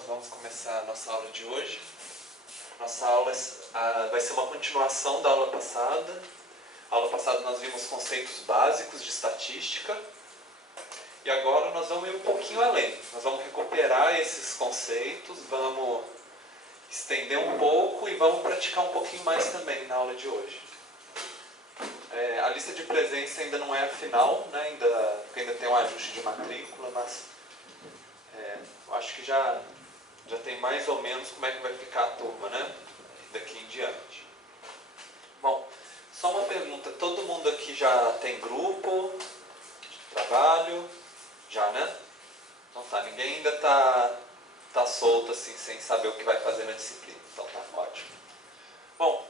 nós vamos começar a nossa aula de hoje. Nossa aula vai ser uma continuação da aula passada. A aula passada nós vimos conceitos básicos de estatística. E agora nós vamos ir um pouquinho além. Nós vamos recuperar esses conceitos, vamos estender um pouco e vamos praticar um pouquinho mais também na aula de hoje. A lista de presença ainda não é a final, né? Porque ainda tem um ajuste de matrícula, mas eu acho que já tem mais ou menos como é que vai ficar a turma, né? Daqui em diante. Bom, só uma pergunta, todo mundo aqui já tem grupo de trabalho? Já, né? Então tá, ninguém ainda tá solto assim, sem saber o que vai fazer na disciplina. Então tá, ótimo. Bom,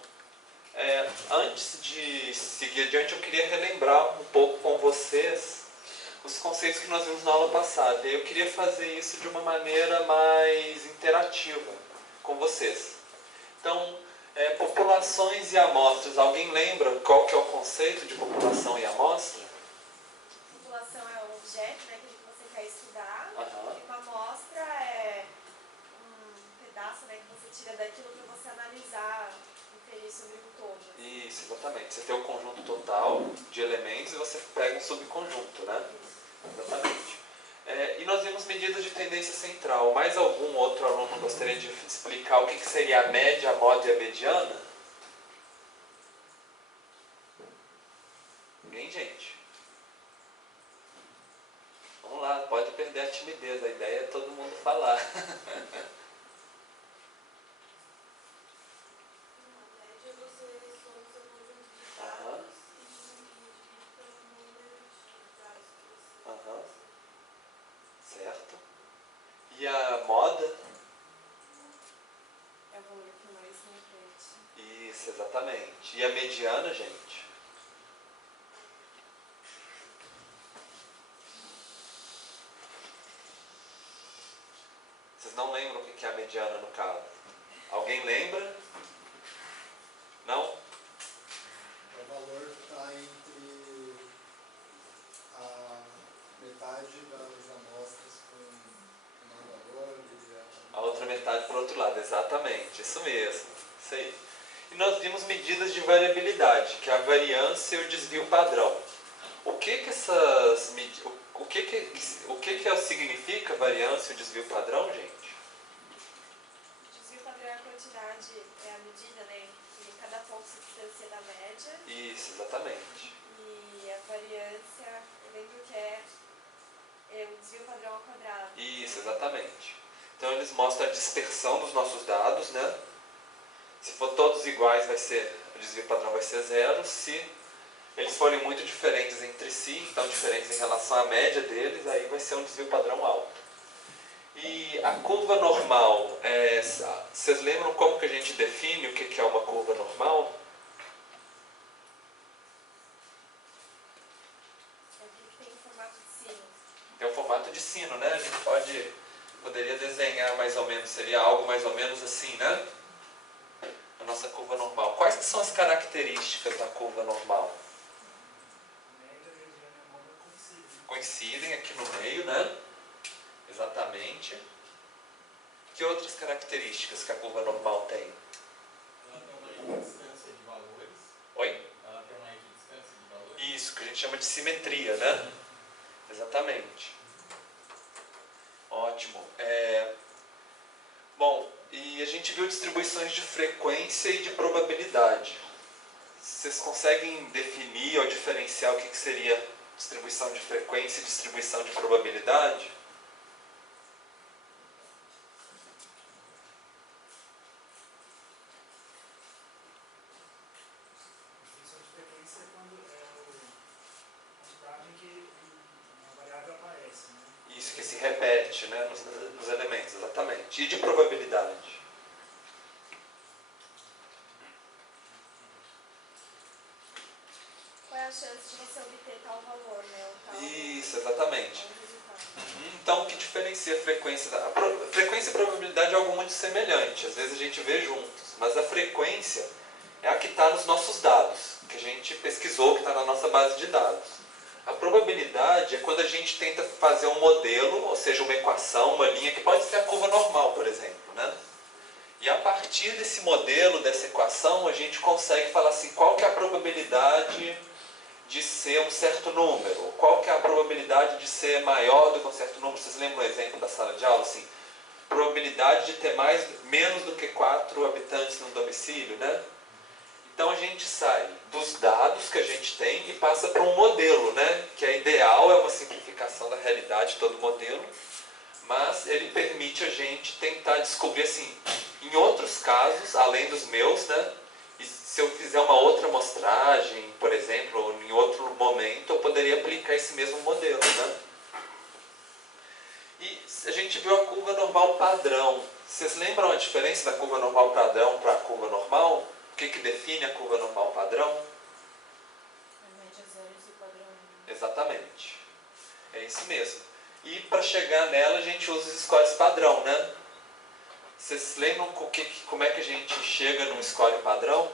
antes de seguir adiante, eu queria relembrar um pouco com vocês os conceitos que nós vimos na aula passada. Eu queria fazer isso de uma maneira mais interativa com vocês. Então, populações e amostras. Alguém lembra qual que é o conceito de população e amostra? População é o objeto, né, que você quer estudar. Uhum. E uma amostra é um pedaço, né, que você tira daquilo para você analisar, inferir sobre o todo. Isso, exatamente. Você tem o conjunto total de elementos e você pega um subconjunto, né? Exatamente. E nós vimos medidas de tendência central. Mais algum outro aluno gostaria de explicar o que seria a média, a moda e a mediana? Ninguém, gente? Vamos lá, pode perder a timidez. A ideia é todo mundo falar. Certo. E a moda? É o valor que mais se repete. Isso, exatamente. E a mediana, gente? Vocês não lembram o que é a mediana no caso? Alguém lembra? Não? O valor está entre a metade das amostras com menor valor e A outra metade por outro lado, exatamente, isso mesmo, isso aí. E nós vimos medidas de variabilidade, que é a variância e o desvio padrão. O que significa variância e o desvio padrão, gente? O desvio padrão é a quantidade, é a medida, né, que cada ponto se distancia da média. Isso, exatamente. E a variância, eu lembro que é o desvio padrão ao quadrado. Isso, exatamente. Então eles mostram a dispersão dos nossos dados, né? Se for todos iguais, o desvio padrão vai ser zero. Se eles forem muito diferentes entre si, então diferentes em relação à média deles, aí vai ser um desvio padrão alto. E a curva normal, vocês lembram como que a gente define o que é uma curva normal? Aqui tem formato de sino. Tem um formato de sino, né? A gente poderia desenhar mais ou menos, seria algo mais ou menos assim, né? A nossa curva normal. Quais que são as características da curva normal? Coincidem aqui no meio, né? Exatamente. Que outras características que a curva normal tem? Ela tem uma equidistância de valores. Oi? Ela tem uma equidistância de valores. Isso, que a gente chama de simetria, né? Exatamente. Ótimo. Bom, e a gente viu distribuições de frequência e de probabilidade. Vocês conseguem definir ou diferenciar o que seria distribuição de frequência e distribuição de probabilidade? Distribuição de frequência é quando a quantidade em que uma variável aparece, né? Isso, que se repete, né, nos elementos, exatamente. E de probabilidade? Qual é a chance de você obter tal valor, né? Ou tal, Isso, exatamente. tal resultado. Então, o que diferencia a frequência? Frequência e probabilidade é algo muito semelhante, às vezes a gente vê juntos, mas a frequência é a que está nos nossos dados, que a gente pesquisou, que está na nossa base de dados. A probabilidade é quando a gente tenta fazer um modelo, ou seja, uma equação, uma linha, que pode ser a curva normal, por partir desse modelo, dessa equação, a gente consegue falar assim, qual que é a probabilidade de ser um certo número? Qual que é a probabilidade de ser maior do que um certo número? Vocês lembram o exemplo da sala de aula? Assim, probabilidade de ter menos do que 4 habitantes no domicílio, né? Então a gente sai dos dados que a gente tem e passa para um modelo, né? Que é ideal, é uma simplificação da realidade todo modelo, mas ele permite a gente tentar descobrir assim, em outros casos, além dos meus, né? E se eu fizer uma outra amostragem, por exemplo, ou em outro momento, eu poderia aplicar esse mesmo modelo, né? E a gente viu a curva normal padrão. Vocês lembram a diferença da curva normal padrão para a curva normal? O que define a curva normal padrão? A média zeros e o padrão. Exatamente. É isso mesmo. E para chegar nela a gente usa os scores padrão, né? Vocês lembram como é que a gente chega num score padrão?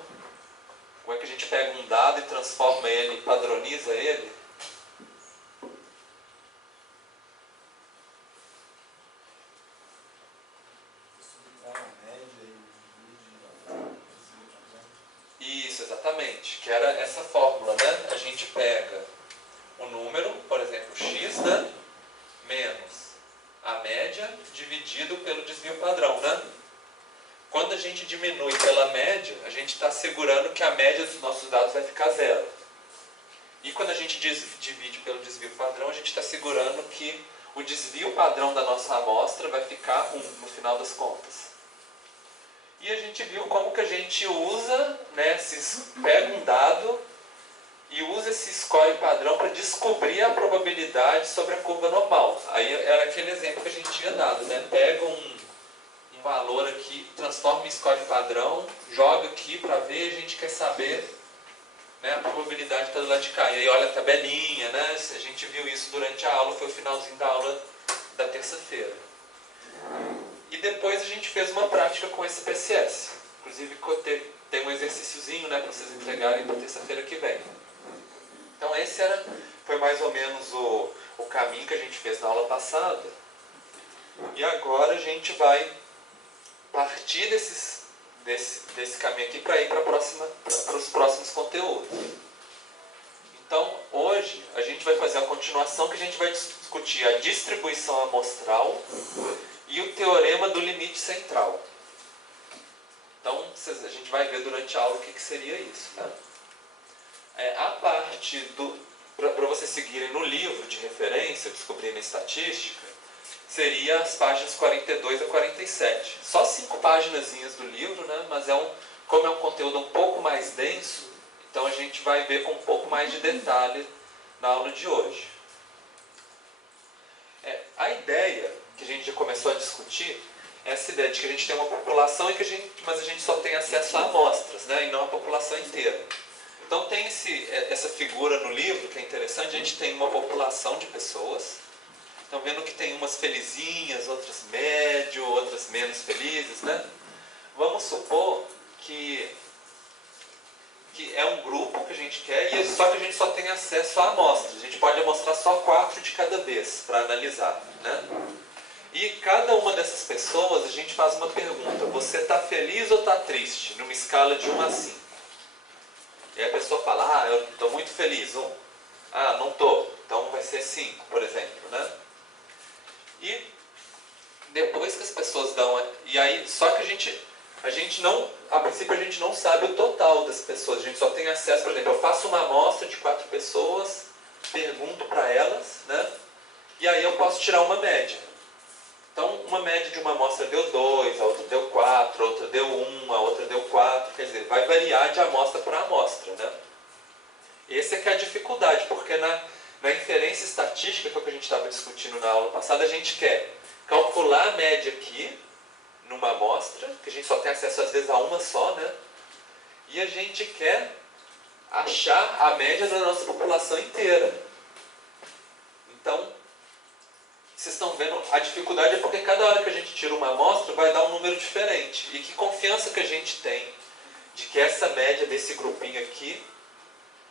Como é que a gente pega um dado e transforma ele, padroniza ele? Isso, exatamente. Que era essa fórmula, né? A gente pega um número, por exemplo, x, né? Menos a média dividido pelo desvio padrão, né? Quando a gente diminui pela média, a gente está assegurando que a média dos nossos dados vai ficar zero. E quando a gente divide pelo desvio padrão, a gente está assegurando que o desvio padrão da nossa amostra vai ficar 1 no final das contas. E a gente viu como que a gente usa, né, pega um dado e usa esse score padrão para descobrir a probabilidade sobre a curva normal. Aí era aquele exemplo que a gente tinha dado, né? Pega um valor aqui, transforma em score padrão, joga aqui para ver, a gente quer saber, né, a probabilidade está do lado de cá. E aí olha a tabelinha, né? A gente viu isso durante a aula, foi o finalzinho da aula da terça-feira. E depois a gente fez uma prática com esse PCS. Inclusive tem um exercíciozinho, né, para vocês entregarem para terça-feira que vem. Então esse foi mais ou menos o caminho que a gente fez na aula passada. E agora a gente vai partir desse caminho aqui para ir para os próximos conteúdos. Então hoje a gente vai fazer a continuação que a gente vai discutir a distribuição amostral e o teorema do limite central. Então a gente vai ver durante a aula o que seria isso, né? A parte para vocês seguirem no livro de referência, Descobrindo a Estatística, seria as páginas 42 a 47. Só 5 páginazinhas do livro, né? Mas como é um conteúdo um pouco mais denso, então a gente vai ver com um pouco mais de detalhe na aula de hoje. A ideia que a gente já começou a discutir é essa ideia de que a gente tem uma população mas a gente só tem acesso a amostras, né? E não a população inteira. Então tem essa figura no livro que é interessante. A gente tem uma população de pessoas. Estão vendo que tem umas felizinhas, outras médio, outras menos felizes, né? Vamos supor que é um grupo que a gente quer, só que a gente só tem acesso a amostras. A gente pode amostrar só 4 de cada vez para analisar, né? E cada uma dessas pessoas a gente faz uma pergunta: você está feliz ou está triste? Numa escala de 1 a 5. E a pessoa fala: eu estou muito feliz, 1. Não estou, então vai ser 5, por exemplo, né? E depois que as pessoas dão... E aí, só que a gente não... A princípio a gente não sabe o total das pessoas. A gente só tem acesso, por exemplo, eu faço uma amostra de 4 pessoas, pergunto para elas, né? E aí eu posso tirar uma média. Então, uma média de uma amostra deu 2, a outra deu 4, a outra deu 1, a outra deu 4. Quer dizer, vai variar de amostra para amostra, né? Essa é que é a dificuldade, porque na inferência estatística, que é o que a gente estava discutindo na aula passada, a gente quer calcular a média aqui, numa amostra, que a gente só tem acesso às vezes a uma só, né? E a gente quer achar a média da nossa população inteira. Então, vocês estão vendo, a dificuldade é porque cada hora que a gente tira uma amostra vai dar um número diferente. E que confiança que a gente tem de que essa média desse grupinho aqui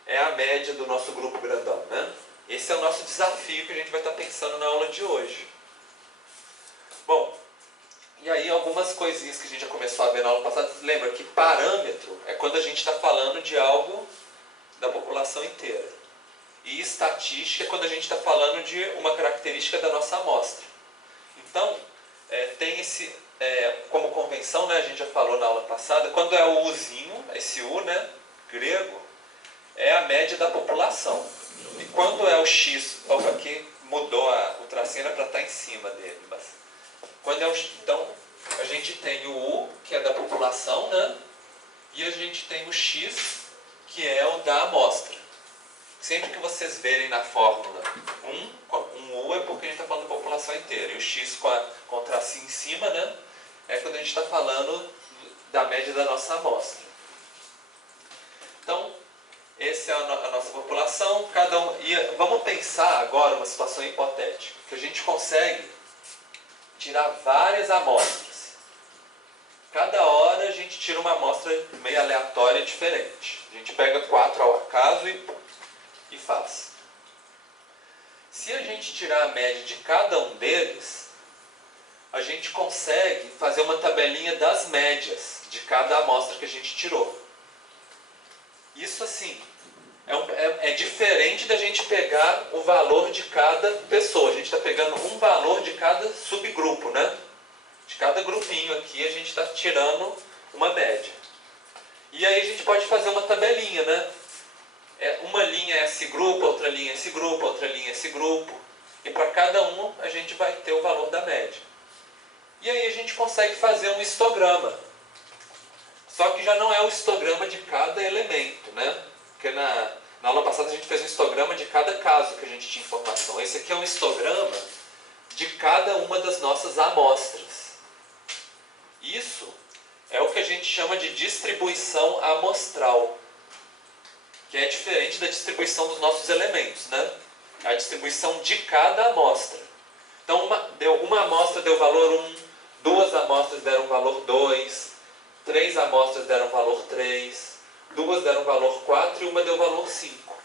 é a média do nosso grupo grandão, né? Esse é o nosso desafio que a gente vai estar pensando na aula de hoje. Bom, E aí algumas coisinhas que a gente já começou a ver na aula passada, lembra que parâmetro é quando a gente está falando de algo da população inteira. E estatística é quando a gente está falando de uma característica da nossa amostra. Então, tem esse, como convenção, né, a gente já falou na aula passada, quando é o Uzinho, esse U, né, grego, é a média da população. E quando é o X, aqui mudou o tracinho, era para estar em cima dele. Mas quando é então, a gente tem o U, que é da população, né, e a gente tem o X, que é o da amostra. Sempre que vocês verem na fórmula um U é porque a gente está falando da população inteira. E o X com o tracinho em cima, né, é quando a gente está falando da média da nossa amostra. Então, essa é a nossa população. E vamos pensar agora uma situação hipotética, que a gente consegue tirar várias amostras. Cada hora a gente tira uma amostra meio aleatória diferente. A gente pega 4 ao acaso e faz. Se a gente tirar a média de cada um deles, a gente consegue fazer uma tabelinha das médias de cada amostra que a gente tirou. Isso assim, é diferente da gente pegar o valor de cada pessoa. A gente está pegando um valor de cada subgrupo, né? De cada grupinho aqui a gente está tirando uma média. E aí a gente pode fazer uma tabelinha, né? Uma linha é esse grupo, outra linha é esse grupo, outra linha é esse grupo. E para cada um a gente vai ter o valor da média. E aí a gente consegue fazer um histograma. Só que já não é o histograma de cada elemento, né? Porque na aula passada a gente fez um histograma de cada caso que a gente tinha informação. Esse aqui é um histograma de cada uma das nossas amostras. Isso é o que a gente chama de distribuição amostral, que é diferente da distribuição dos nossos elementos, né? A distribuição de cada amostra. Então, uma amostra deu valor 1, 2 amostras deram valor 2, 3 amostras deram valor 3, 2 deram valor 4 e uma deu valor 5.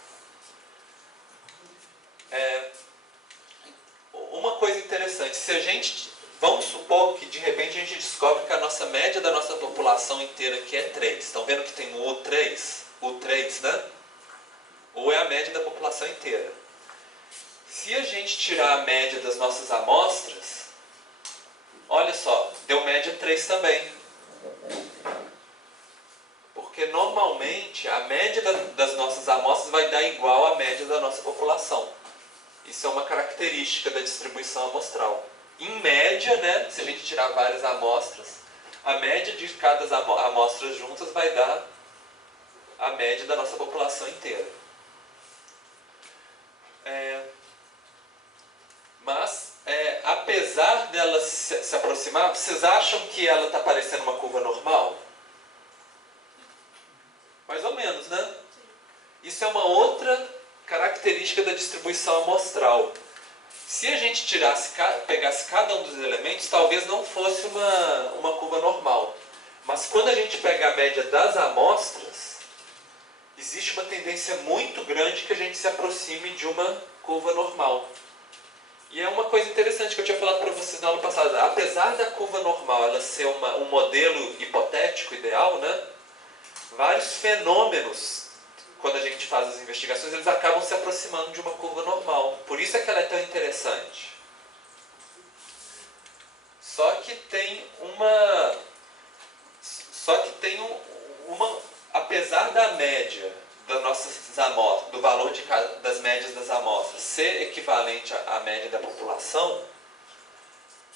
Uma coisa interessante, se a gente, vamos supor que de repente a gente descobre que a nossa média da nossa população inteira aqui é 3. Estão vendo que tem o U3, né? U é a média da população inteira. Se a gente tirar a média das nossas amostras, olha só, deu média 3 também. Porque normalmente a média das nossas amostras vai dar igual à média da nossa população. Isso é uma característica da distribuição amostral. Em média, né, se a gente tirar várias amostras, a média de cada amostra juntas vai dar a média da nossa população inteira. Mas, apesar dela se aproximar, vocês acham que ela está parecendo uma curva normal? Mais ou menos, né? Isso é uma outra característica da distribuição amostral. Se a gente pegasse cada um dos elementos, talvez não fosse uma curva normal. Mas quando a gente pega a média das amostras, existe uma tendência muito grande que a gente se aproxime de uma curva normal. E é uma coisa interessante que eu tinha falado para vocês na aula passada. Apesar da curva normal ela ser um modelo hipotético ideal, né? Vários fenômenos, quando a gente faz as investigações, eles acabam se aproximando de uma curva normal. Por isso é que ela é tão interessante. Só que tem apesar da média das nossas amostras, do valor das médias das amostras ser equivalente à média da população,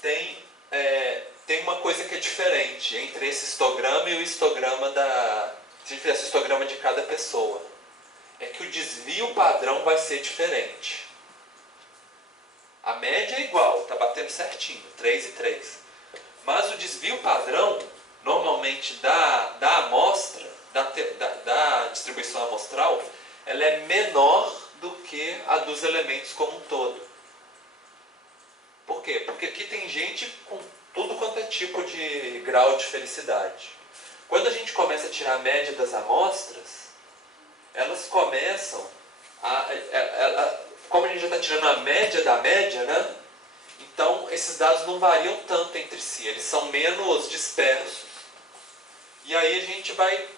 tem uma coisa que é diferente entre esse histograma e o histograma se a gente fizesse o histograma de cada pessoa. É que o desvio padrão vai ser diferente. A média é igual, está batendo certinho, 3 e 3. Mas o desvio padrão, normalmente da amostra, da distribuição amostral, ela é menor do que a dos elementos como um todo. Por quê? Porque aqui tem gente com tudo quanto é tipo de grau de felicidade. Quando a gente começa a tirar a média das amostras, elas começam como a gente já está tirando a média da média, né? Então, esses dados não variam tanto entre si, eles são menos dispersos. E aí a gente vai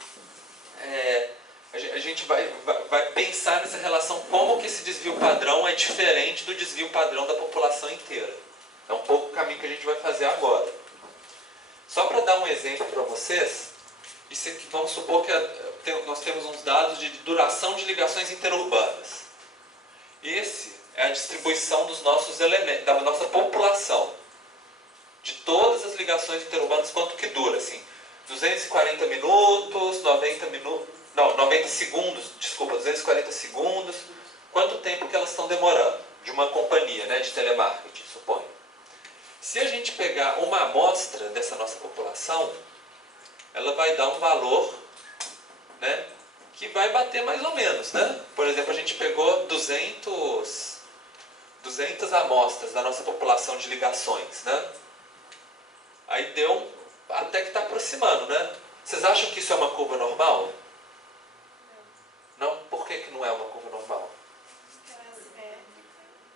pensar nessa relação, como que esse desvio padrão é diferente do desvio padrão da população inteira. É um pouco o caminho que a gente vai fazer agora. Só para dar um exemplo para vocês, isso aqui, vamos supor que nós temos uns dados de duração de ligações interurbanas. Esse é a distribuição dos nossos elementos, da nossa população. De todas as ligações interurbanas, quanto que dura, assim? 240 minutos, 90 segundos, desculpa, 240 segundos. Quanto tempo que elas estão demorando? De uma companhia, né, de telemarketing, suponho. Se a gente pegar uma amostra dessa nossa população, ela vai dar um valor, né, que vai bater mais ou menos, né? Por exemplo, a gente pegou 200 amostras da nossa população de ligações, né? Aí deu até que está aproximando, né? Vocês acham que isso é uma curva normal? Não? Por que não é uma curva normal? Ela é assimétrica.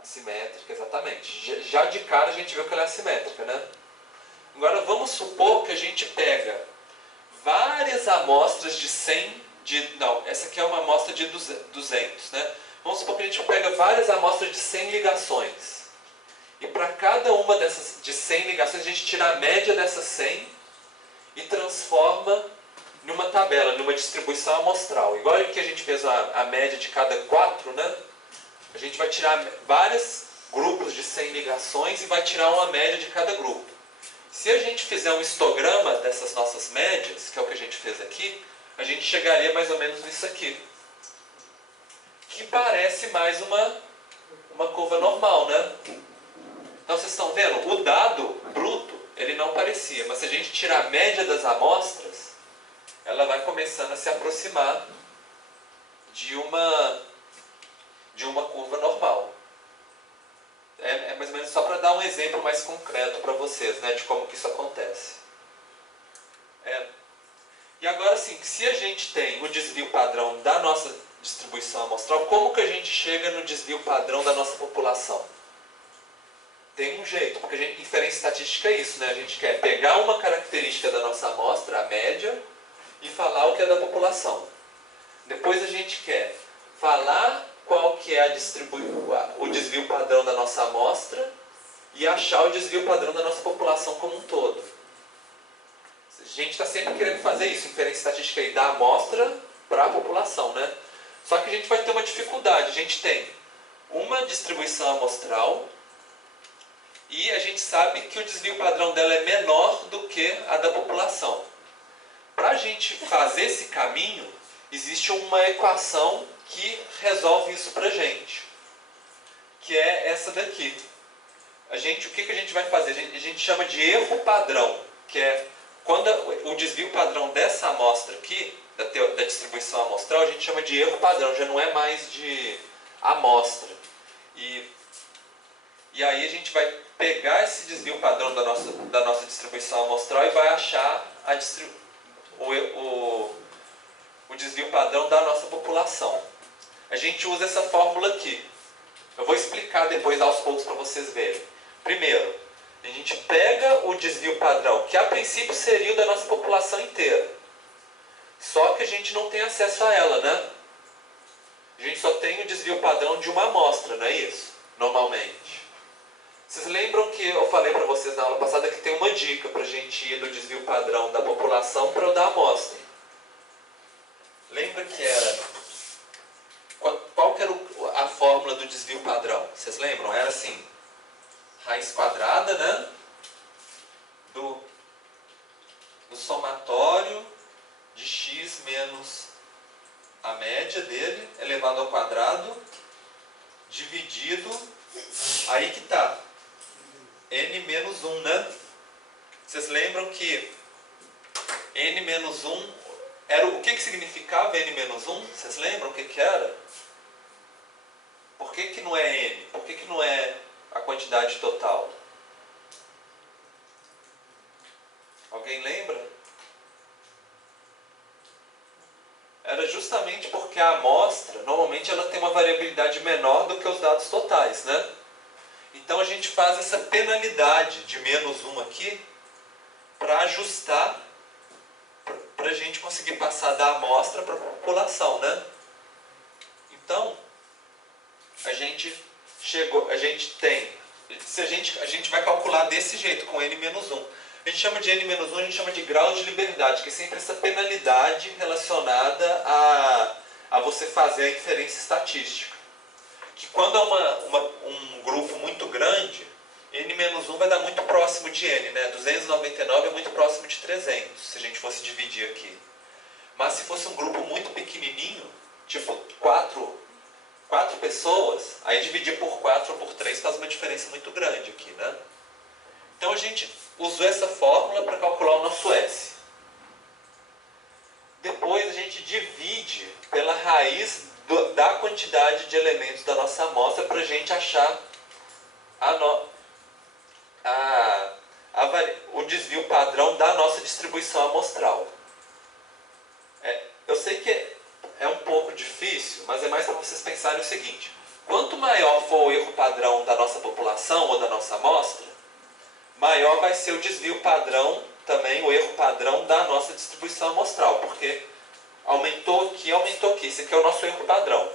Assimétrica, exatamente. Já de cara a gente viu que ela é assimétrica, né? Agora vamos supor que a gente pega várias amostras de 100, essa aqui é uma amostra de 200, né? Vamos supor que a gente pega várias amostras de 100 ligações. E para cada uma dessas de 100 ligações, a gente tira a média dessas 100 e transforma numa tabela, numa distribuição amostral. Igual que a gente fez a média de cada 4, né? A gente vai tirar vários grupos de 100 ligações e vai tirar uma média de cada grupo. Se a gente fizer um histograma dessas nossas médias, que é o que a gente fez aqui, a gente chegaria mais ou menos nisso aqui. Que parece mais uma curva normal, né? Então vocês estão vendo? O dado bruto, ele não parecia, mas se a gente tirar a média das amostras, ela vai começando a se aproximar de uma curva normal. É mais ou menos só para dar um exemplo mais concreto para vocês, né, de como que isso acontece. E agora sim, se a gente tem o desvio padrão da nossa distribuição amostral, como que a gente chega no desvio padrão da nossa população? Tem um jeito, porque inferência estatística é isso, né? A gente quer pegar uma característica da nossa amostra, a média, e falar o que é da população. Depois a gente quer falar qual que é o desvio padrão da nossa amostra e achar o desvio padrão da nossa população como um todo. A gente está sempre querendo fazer isso, inferência estatística aí, da amostra para a população, né? Só que a gente vai ter uma dificuldade. A gente tem uma distribuição amostral e a gente sabe que o desvio padrão dela é menor do que a da população. Para a gente fazer esse caminho, existe uma equação que resolve isso para a gente, que é essa daqui. O que a gente vai fazer? A gente chama de erro padrão, que é quando o desvio padrão dessa amostra aqui, da distribuição amostral, a gente chama de erro padrão, já não é mais de amostra. E aí a gente vai pegar esse desvio padrão da nossa distribuição amostral e vai achar o desvio padrão da nossa população. A gente usa essa fórmula aqui. Eu vou explicar depois aos poucos para vocês verem. Primeiro, a gente pega o desvio padrão, que a princípio seria o da nossa população inteira. Só que a gente não tem acesso a ela, né? A gente só tem o desvio padrão de uma amostra, não é isso? Normalmente. Vocês lembram que eu falei para vocês na aula passada que tem uma dica para a gente ir do desvio padrão da população para o da amostra? Lembra que era... Qual que era a fórmula do desvio padrão? Vocês lembram? Era assim, raiz quadrada, né? Do somatório de x menos a média dele, elevado ao quadrado, dividido, aí que está, n menos 1, né? Vocês lembram que n menos 1, o que significava n menos 1? Vocês lembram o que era? Por que não é n? Por que não é a quantidade total? Alguém lembra? Era justamente porque a amostra, normalmente ela tem uma variabilidade menor do que os dados totais, né? Então a gente faz essa penalidade de -1 aqui para ajustar, para a gente conseguir passar da amostra para a população, né? Então, a gente tem, a gente vai calcular desse jeito, com N-1. A gente chama de N-1, a gente chama de grau de liberdade, que é sempre essa penalidade relacionada a você fazer a inferência estatística. Que quando é um grupo muito grande, N-1 vai dar muito próximo de N, né? 299 é muito próximo de 300, se a gente fosse dividir aqui. Mas se fosse um grupo muito pequenininho, tipo 4 pessoas, aí dividir por 4 ou por 3 faz uma diferença muito grande aqui, né? Então a gente usou essa fórmula para calcular o nosso S. Depois a gente divide pela raiz da quantidade de elementos da nossa amostra para a gente achar o desvio padrão da nossa distribuição amostral. Eu sei que é um pouco difícil, mas é mais para vocês pensarem o seguinte: quanto maior for o erro padrão da nossa população ou da nossa amostra, maior vai ser o desvio padrão, também o erro padrão da nossa distribuição amostral, porque aumentou aqui, esse aqui é o nosso erro padrão.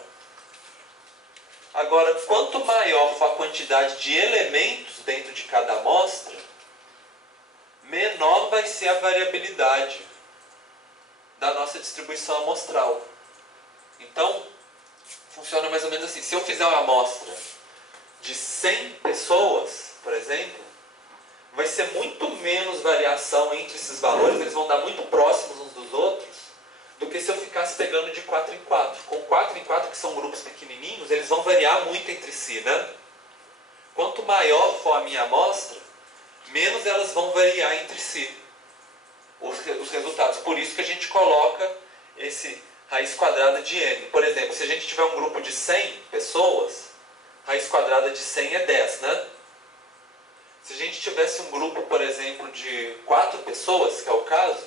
Agora, quanto maior for a quantidade de elementos dentro de cada amostra, menor vai ser a variabilidade da nossa distribuição amostral. Então, funciona mais ou menos assim: se eu fizer uma amostra de 100 pessoas, por exemplo, vai ser muito menos variação entre esses valores, eles vão dar muito próximos uns dos outros, do que se eu ficasse pegando de 4 em 4. Com 4 em 4, que são grupos pequenininhos, eles vão variar muito entre si, né? Quanto maior for a minha amostra, menos elas vão variar entre si, os resultados. Por isso que a gente coloca esse raiz quadrada de n. Por exemplo, se a gente tiver um grupo de 100 pessoas, raiz quadrada de 100 é 10, né? Se a gente tivesse um grupo, por exemplo, de 4 pessoas, que é o caso,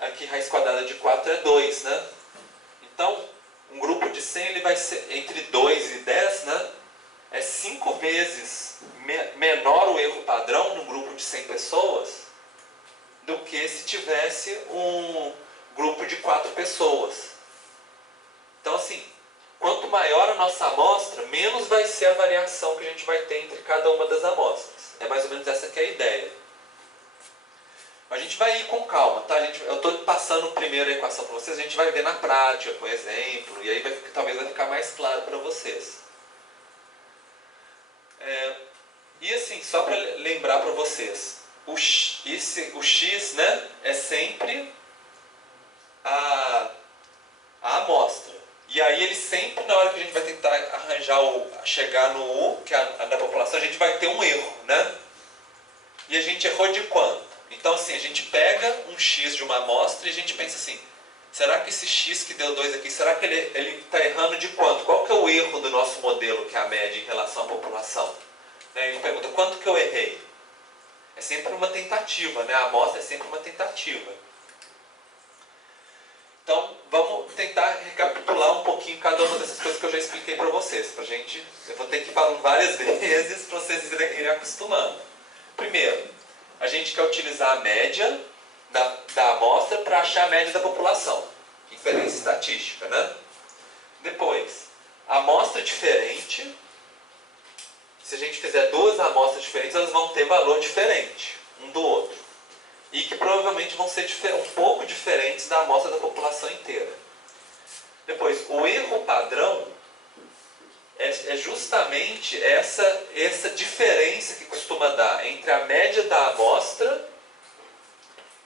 aqui raiz quadrada de 4 é 2, né? Então, um grupo de 100 ele vai ser entre 2 e 10, né? É 5 vezes menor o erro padrão num grupo de 100 pessoas do que se tivesse um grupo de 4 pessoas. Então, assim, quanto maior a nossa amostra, menos vai ser a variação que a gente vai ter entre cada uma das amostras. É mais ou menos essa que é a ideia. A gente vai ir com calma, tá? Eu estou passando primeiro a equação para vocês, a gente vai ver na prática, com exemplo, e aí talvez vai ficar mais claro para vocês. E assim, só para lembrar para vocês, o x, né, é sempre a amostra. E aí ele sempre, na hora que a gente vai tentar chegar no U, que é a da população, a gente vai ter um erro, né? E a gente errou de quanto? Então assim, a gente pega um x de uma amostra e a gente pensa assim: será que esse x que deu 2 aqui, será que ele está errando de quanto? Qual que é o erro do nosso modelo, que é a média, em relação à população? Ele pergunta: quanto que eu errei? É sempre uma tentativa, né? A amostra é sempre uma tentativa. Então, vamos tentar recapitular um pouquinho cada uma dessas coisas que eu já expliquei para vocês. Eu vou ter que falar várias vezes para vocês irem acostumando. Primeiro, a gente quer utilizar a média da amostra para achar a média da população. Inferência estatística, né? Depois, amostra diferente. Se a gente fizer 2 amostras diferentes, elas vão ter valor diferente um do outro. E que provavelmente vão ser um pouco diferentes da amostra da população inteira. Depois, o erro padrão é justamente essa diferença que costuma dar entre a média da amostra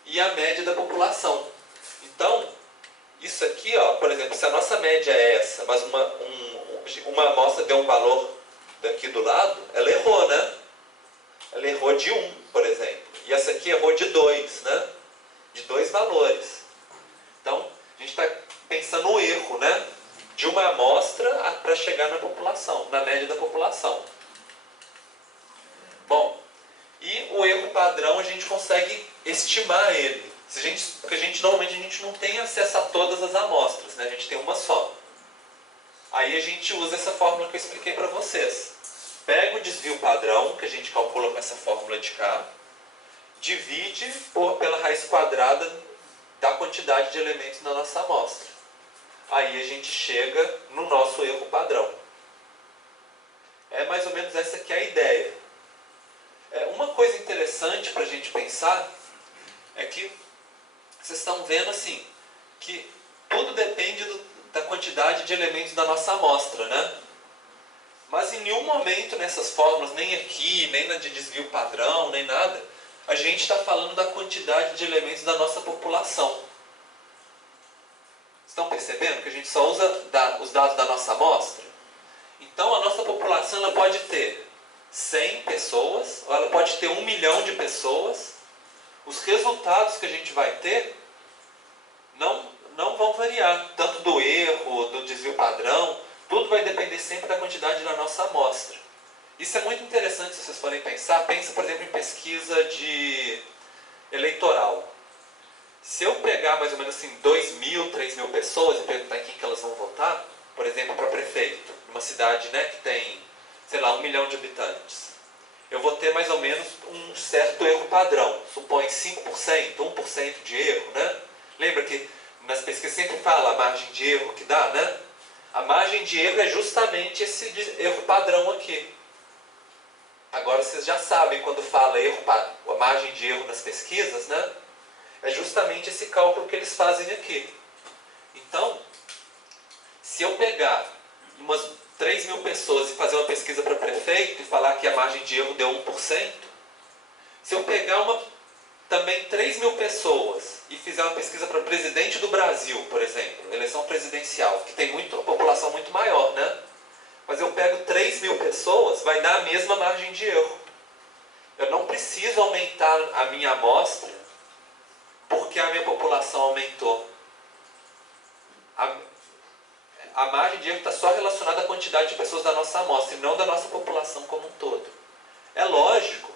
e a média da população. Então, isso aqui, ó, por exemplo, se a nossa média é essa, mas uma amostra deu um valor daqui do lado, ela errou, né? Ela errou de 1, por exemplo. E essa aqui errou de 2, né? De 2 valores. Então, a gente está pensando no erro, né? De uma amostra para chegar na população, na média da população. Bom, e o erro padrão a gente consegue estimar ele. Porque normalmente a gente não tem acesso a todas as amostras, né? A gente tem uma só. Aí a gente usa essa fórmula que eu expliquei para vocês. pega o desvio padrão, que a gente calcula com essa fórmula de K, divide pela raiz quadrada da quantidade de elementos na nossa amostra. Aí a gente chega no nosso erro padrão. É mais ou menos essa que é a ideia. Uma coisa interessante para a gente pensar é que vocês estão vendo assim, que tudo depende da quantidade de elementos da nossa amostra, né? Mas em nenhum momento nessas fórmulas, nem aqui, nem na de desvio padrão, nem nada, a gente está falando da quantidade de elementos da nossa população. Estão percebendo que a gente só usa os dados da nossa amostra? Então a nossa população ela pode ter 100 pessoas, ou ela pode ter 1 milhão de pessoas. Os resultados que a gente vai ter não vão variar, tanto do erro, do desvio padrão, tudo vai depender sempre da quantidade da nossa amostra. Isso é muito interessante se vocês forem pensar. Pensa, por exemplo, em pesquisa de eleitoral. Se eu pegar mais ou menos assim 2.000, 3.000 pessoas e perguntar em quem que elas vão votar, por exemplo, para prefeito, numa cidade, né, que tem, sei lá, 1 milhão de habitantes, eu vou ter mais ou menos um certo erro padrão. Supõe 5%, 1% de erro, né? Lembra que nas pesquisas sempre fala a margem de erro que dá, né? A margem de erro é justamente esse erro padrão aqui. Agora vocês já sabem quando fala a margem de erro nas pesquisas, né? É justamente esse cálculo que eles fazem aqui. Então, se eu pegar umas 3.000 pessoas e fazer uma pesquisa para prefeito e falar que a margem de erro deu 1%, se eu pegar também 3.000 pessoas e fizer uma pesquisa para presidente do Brasil, por exemplo, eleição presidencial, que tem uma população muito maior, né? Mas eu pego 3.000 pessoas, vai dar a mesma margem de erro. Eu não preciso aumentar a minha amostra porque a minha população aumentou. A margem de erro está só relacionada à quantidade de pessoas da nossa amostra e não da nossa população como um todo. É lógico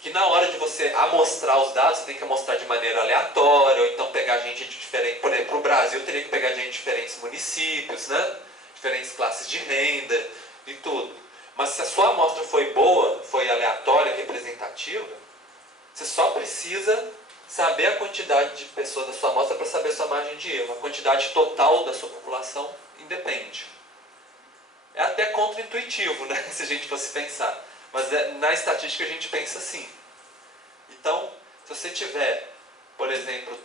que na hora de você amostrar os dados, você tem que amostrar de maneira aleatória, ou então pegar gente de diferente. Por exemplo, o Brasil teria que pegar gente de diferentes municípios, né? Diferentes classes de renda e tudo. Mas se a sua amostra foi boa, foi aleatória, representativa, você só precisa saber a quantidade de pessoas da sua amostra para saber a sua margem de erro. A quantidade total da sua população independe. É até contra-intuitivo, né? Se a gente fosse pensar. Mas na estatística a gente pensa assim. Então, se você tiver, por exemplo,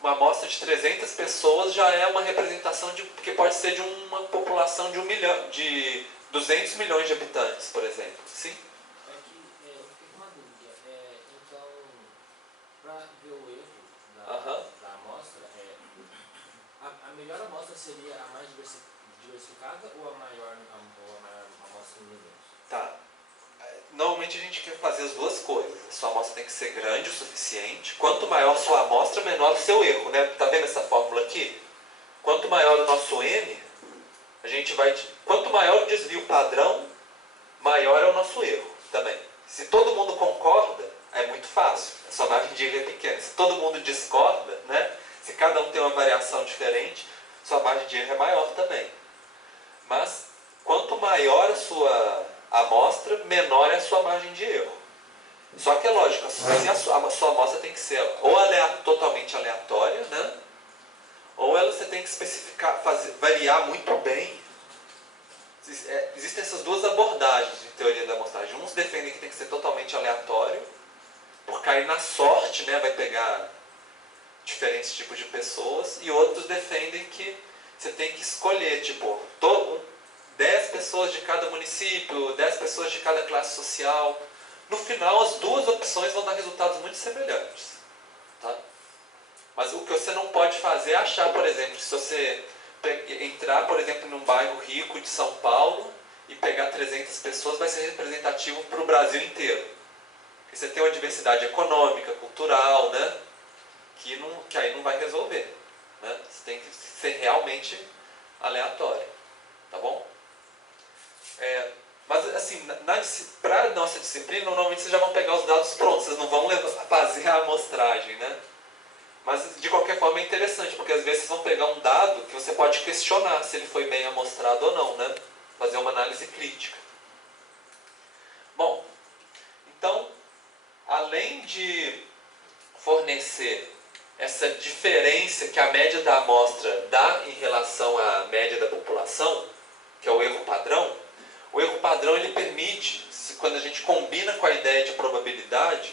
uma amostra de 300 pessoas já é uma representação que pode ser de uma população de 1 milhão, de 200 milhões de habitantes, por exemplo. Sim? Eu fiquei com uma dúvida. Então, para ver o erro da amostra, a melhor amostra seria a mais diversificada ou a maior amostra em números? Tá. Normalmente a gente quer fazer as duas coisas. A sua amostra tem que ser grande o suficiente. Quanto maior a sua amostra, menor o seu erro, né? Tá vendo essa fórmula aqui? Quanto maior o nosso N, quanto maior o desvio padrão, maior é o nosso erro também. Se todo mundo concorda, é muito fácil. A sua margem de erro é pequena. Se todo mundo discorda, né? Se cada um tem uma variação diferente, sua margem de erro é maior também. Mas, quanto maior a sua amostra, menor é a sua margem de erro. Só que é lógico, a sua amostra tem que ser ou totalmente aleatória, né? Ou você tem que especificar, variar muito bem. Existem essas duas abordagens de teoria da amostragem. Uns defendem que tem que ser totalmente aleatório, por cair na sorte, né? Vai pegar diferentes tipos de pessoas, e outros defendem que você tem que escolher, tipo, 10 pessoas de cada município, 10 pessoas de cada classe social. No final, as duas opções vão dar resultados muito semelhantes. Tá? Mas o que você não pode fazer é achar, por exemplo, se você entrar, por exemplo, num bairro rico de São Paulo e pegar 300 pessoas, vai ser representativo para o Brasil inteiro. Porque você tem uma diversidade econômica, cultural, né? Que aí não vai resolver. Né? Você tem que ser realmente aleatório. Tá bom? Mas assim, para a nossa disciplina, normalmente vocês já vão pegar os dados prontos, vocês não vão fazer a amostragem, né? Mas de qualquer forma é interessante, porque às vezes vocês vão pegar um dado que você pode questionar se ele foi bem amostrado ou não, né? fazer uma análise crítica. Bom, então, além de fornecer essa diferença que a média da amostra dá em relação à média da população, que é o erro padrão, o erro padrão ele permite, quando a gente combina com a ideia de probabilidade,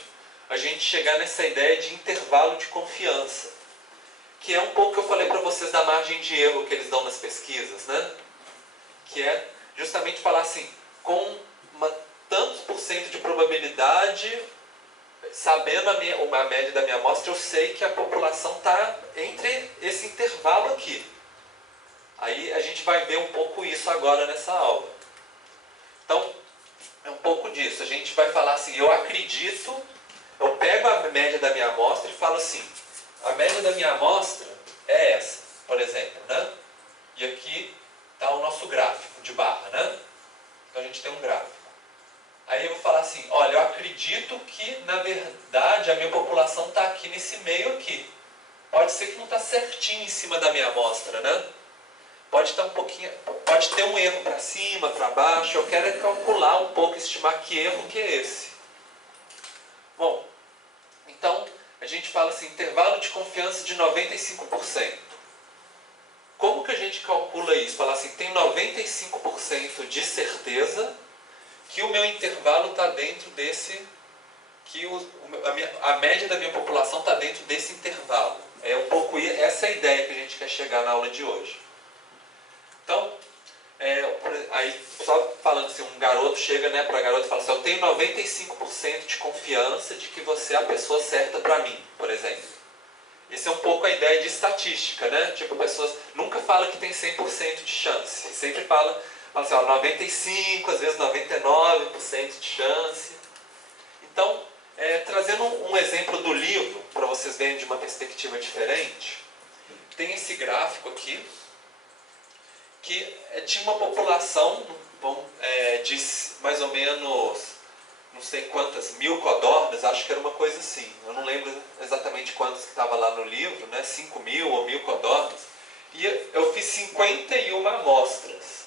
a gente chegar nessa ideia de intervalo de confiança, que é um pouco que eu falei para vocês da margem de erro que eles dão nas pesquisas, né? Que é justamente falar assim, com tantos por cento de probabilidade, sabendo a média da minha amostra, eu sei que a população está entre esse intervalo aqui. Aí a gente vai ver um pouco isso agora nessa aula. Então, é um pouco disso. A gente vai falar assim, eu acredito, eu pego a média da minha amostra e falo assim, a média da minha amostra é essa, por exemplo, né? E aqui está o nosso gráfico de barra, né? Então a gente tem um gráfico. Aí eu vou falar assim, olha, eu acredito que, na verdade, a minha população está aqui nesse meio aqui. Pode ser que não está certinho em cima da minha amostra, né? Pode estar um pouquinho, pode ter um erro para cima, para baixo. Eu quero calcular um pouco, estimar que erro que é esse. Bom, então, a gente fala assim, intervalo de confiança de 95%. Como que a gente calcula isso? Fala assim, tem 95% de certeza que o meu intervalo está dentro desse, que a média da minha população está dentro desse intervalo. É um pouco essa é a ideia que a gente quer chegar na aula de hoje. Então, aí só falando assim, um garoto chega, né, para a garota e fala assim, eu tenho 95% de confiança de que você é a pessoa certa para mim, por exemplo. Essa é um pouco a ideia de estatística, né? Tipo, pessoas nunca falam que tem 100% de chance. Sempre fala assim, ó, 95%, às vezes 99% de chance. Então, trazendo um exemplo do livro, para vocês verem de uma perspectiva diferente, tem esse gráfico aqui, que tinha uma população de mais ou menos, não sei quantas, 1000 codornas, acho que era uma coisa assim. Eu não lembro exatamente quantos que estava lá no livro, né? 5.000 ou 1000 codornas. E eu fiz 51 amostras.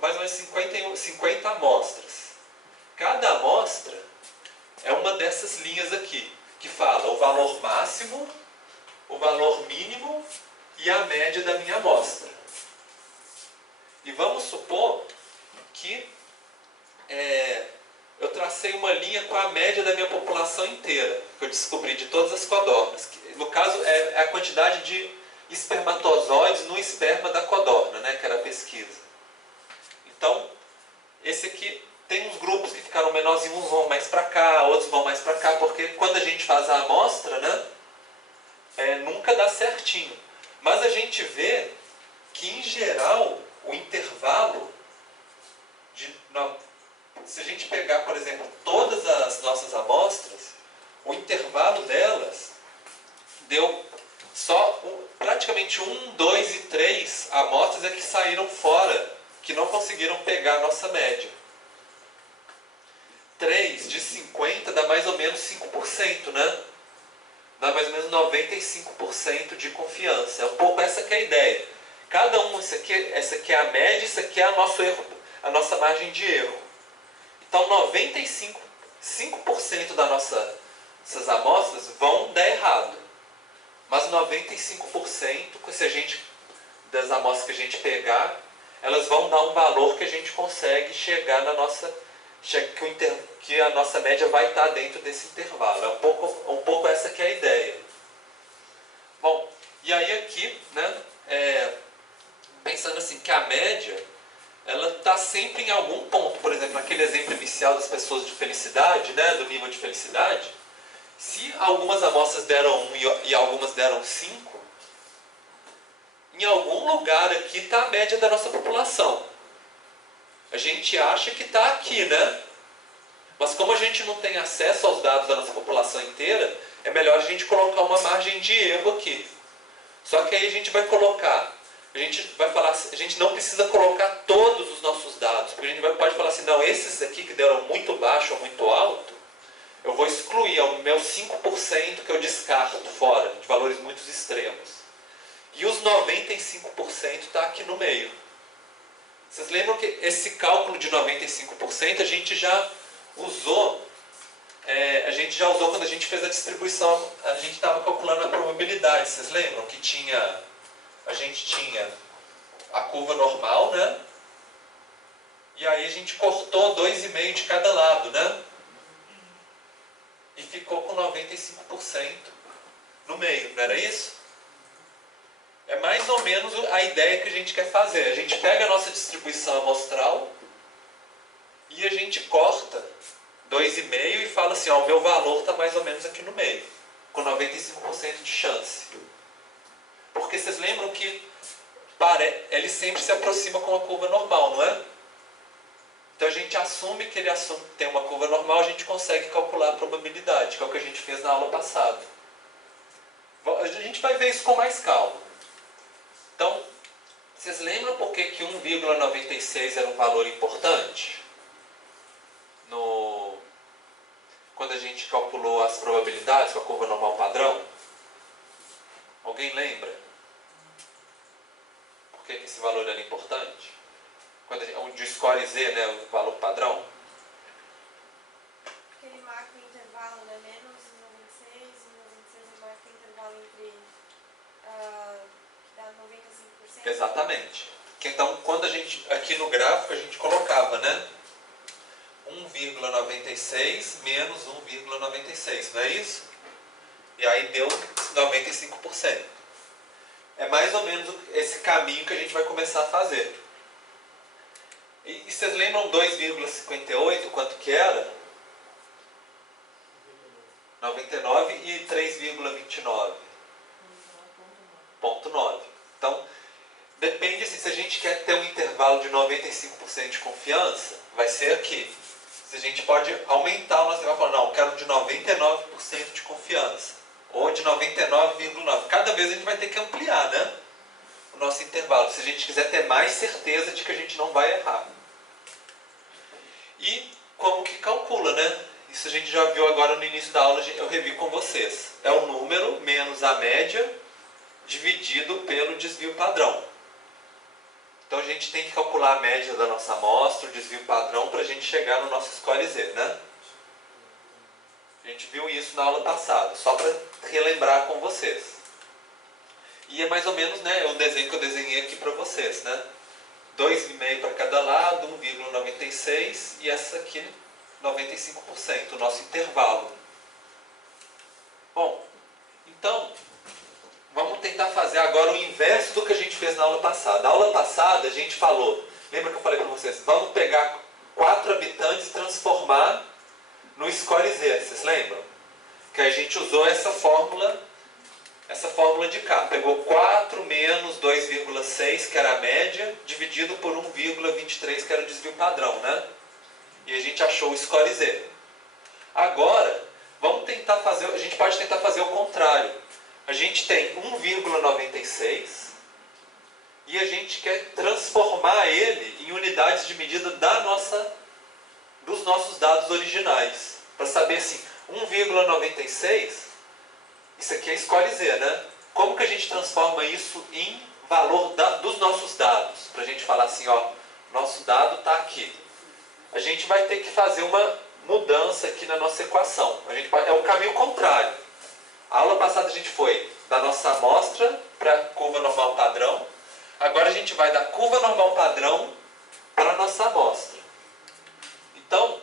Mais ou menos 50 amostras. Cada amostra é uma dessas linhas aqui, que fala o valor máximo, o valor mínimo e a média da minha amostra. E vamos supor que eu tracei uma linha com a média da minha população inteira, que eu descobri de todas as codornas. No caso, é a quantidade de espermatozoides no esperma da codorna, né, que era a pesquisa. Então, esse aqui tem uns grupos que ficaram menorzinhos, uns vão mais para cá, outros vão mais para cá, porque quando a gente faz a amostra, né, nunca dá certinho. Mas a gente vê que, em geral, o intervalo se a gente pegar, por exemplo, todas as nossas amostras, o intervalo delas deu só praticamente 1, 2 e 3 amostras é que saíram fora, que não conseguiram pegar a nossa média. 3 de 50 dá mais ou menos 5%, né? Dá mais ou menos 95% de confiança. É um pouco essa que é a ideia. Cada um, essa aqui é a média, isso aqui é a nossa margem de erro. Então, 5% das nossas amostras vão dar errado. Mas 95%, das amostras que a gente pegar, elas vão dar um valor que a gente consegue chegar na nossa... que a nossa média vai estar dentro desse intervalo. É um pouco essa que é a ideia. Bom, e aí aqui, né, pensando assim, que a média, ela está sempre em algum ponto. Por exemplo, naquele exemplo inicial das pessoas de felicidade, né, do nível de felicidade, se algumas amostras deram 1 e algumas deram 5, em algum lugar aqui está a média da nossa população. A gente acha que está aqui, né? Mas como a gente não tem acesso aos dados da nossa população inteira, é melhor a gente colocar uma margem de erro aqui. Só que aí a gente vai colocar, a gente não precisa colocar todos os nossos dados, porque a gente pode falar assim, não, esses aqui que deram muito baixo ou muito alto, eu vou excluir, é o meu 5% que eu descarto fora, de valores muito extremos. E os 95% está aqui no meio. Vocês lembram que esse cálculo de 95% a gente já usou, quando a gente fez a distribuição, a gente estava calculando a probabilidade. Vocês lembram que a gente tinha a curva normal, né? E aí a gente cortou 2,5 de cada lado, né? E ficou com 95% no meio, não era isso? É mais ou menos a ideia que a gente quer fazer. A gente pega a nossa distribuição amostral e a gente corta 2,5 e fala assim, ó, o meu valor está mais ou menos aqui no meio, com 95% de chance. Porque vocês lembram que ele sempre se aproxima com a curva normal, não é? Então a gente assume que ele tem uma curva normal, a gente consegue calcular a probabilidade, que é o que a gente fez na aula passada. A gente vai ver isso com mais calma. Então, vocês lembram por que 1,96 era um valor importante? Quando a gente calculou as probabilidades com a curva normal padrão? Alguém lembra? Por que esse valor era importante? De score Z, né, o valor padrão? Porque ele marca o intervalo, né? Menos 96, ele marca o intervalo entre dá 95%. Exatamente. Então, quando a gente, aqui no gráfico, a gente colocava, né? 1,96 menos 1,96, não é isso? E aí deu 95%. É mais ou menos esse caminho que a gente vai começar a fazer. E vocês lembram 2,58, quanto que era? 99 e 3,29. 0,9. Então, depende assim, se a gente quer ter um intervalo de 95% de confiança, vai ser aqui. Se a gente pode aumentar o nosso intervalo, falar, não, eu quero de 99% de confiança. Ou de 99,9%. Cada vez a gente vai ter que ampliar, né? O nosso intervalo, se a gente quiser ter mais certeza de que a gente não vai errar. E como que calcula, né? Isso a gente já viu agora no início da aula, eu revi com vocês. É o número menos a média dividido pelo desvio padrão. Então a gente tem que calcular a média da nossa amostra, o desvio padrão, para a gente chegar no nosso score Z, né? A gente viu isso na aula passada, só para relembrar com vocês. E é mais ou menos, né, o desenho que eu desenhei aqui para vocês, né? 2,5 para cada lado, 1,96 e essa aqui 95%, o nosso intervalo. Bom, então vamos tentar fazer agora o inverso do que a gente fez na aula passada. Na aula passada a gente falou, lembra que eu falei para vocês, vamos pegar 4 habitantes e transformar no score Z, vocês lembram? Que a gente usou essa fórmula de cá. Pegou 4 menos 2,6, que era a média, dividido por 1,23, que era o desvio padrão, né? E a gente achou o score Z. Agora, a gente pode tentar fazer o contrário. A gente tem 1,96 e a gente quer transformar ele em unidades de medida dos nossos dados originais. Para saber assim, 1,96, isso aqui é score Z, né? Como que a gente transforma isso em valor dos nossos dados? Para a gente falar assim, ó, nosso dado está aqui. A gente vai ter que fazer uma mudança aqui na nossa equação. É o caminho contrário. A aula passada a gente foi da nossa amostra para a curva normal padrão. Agora a gente vai da curva normal padrão para a nossa amostra. Então,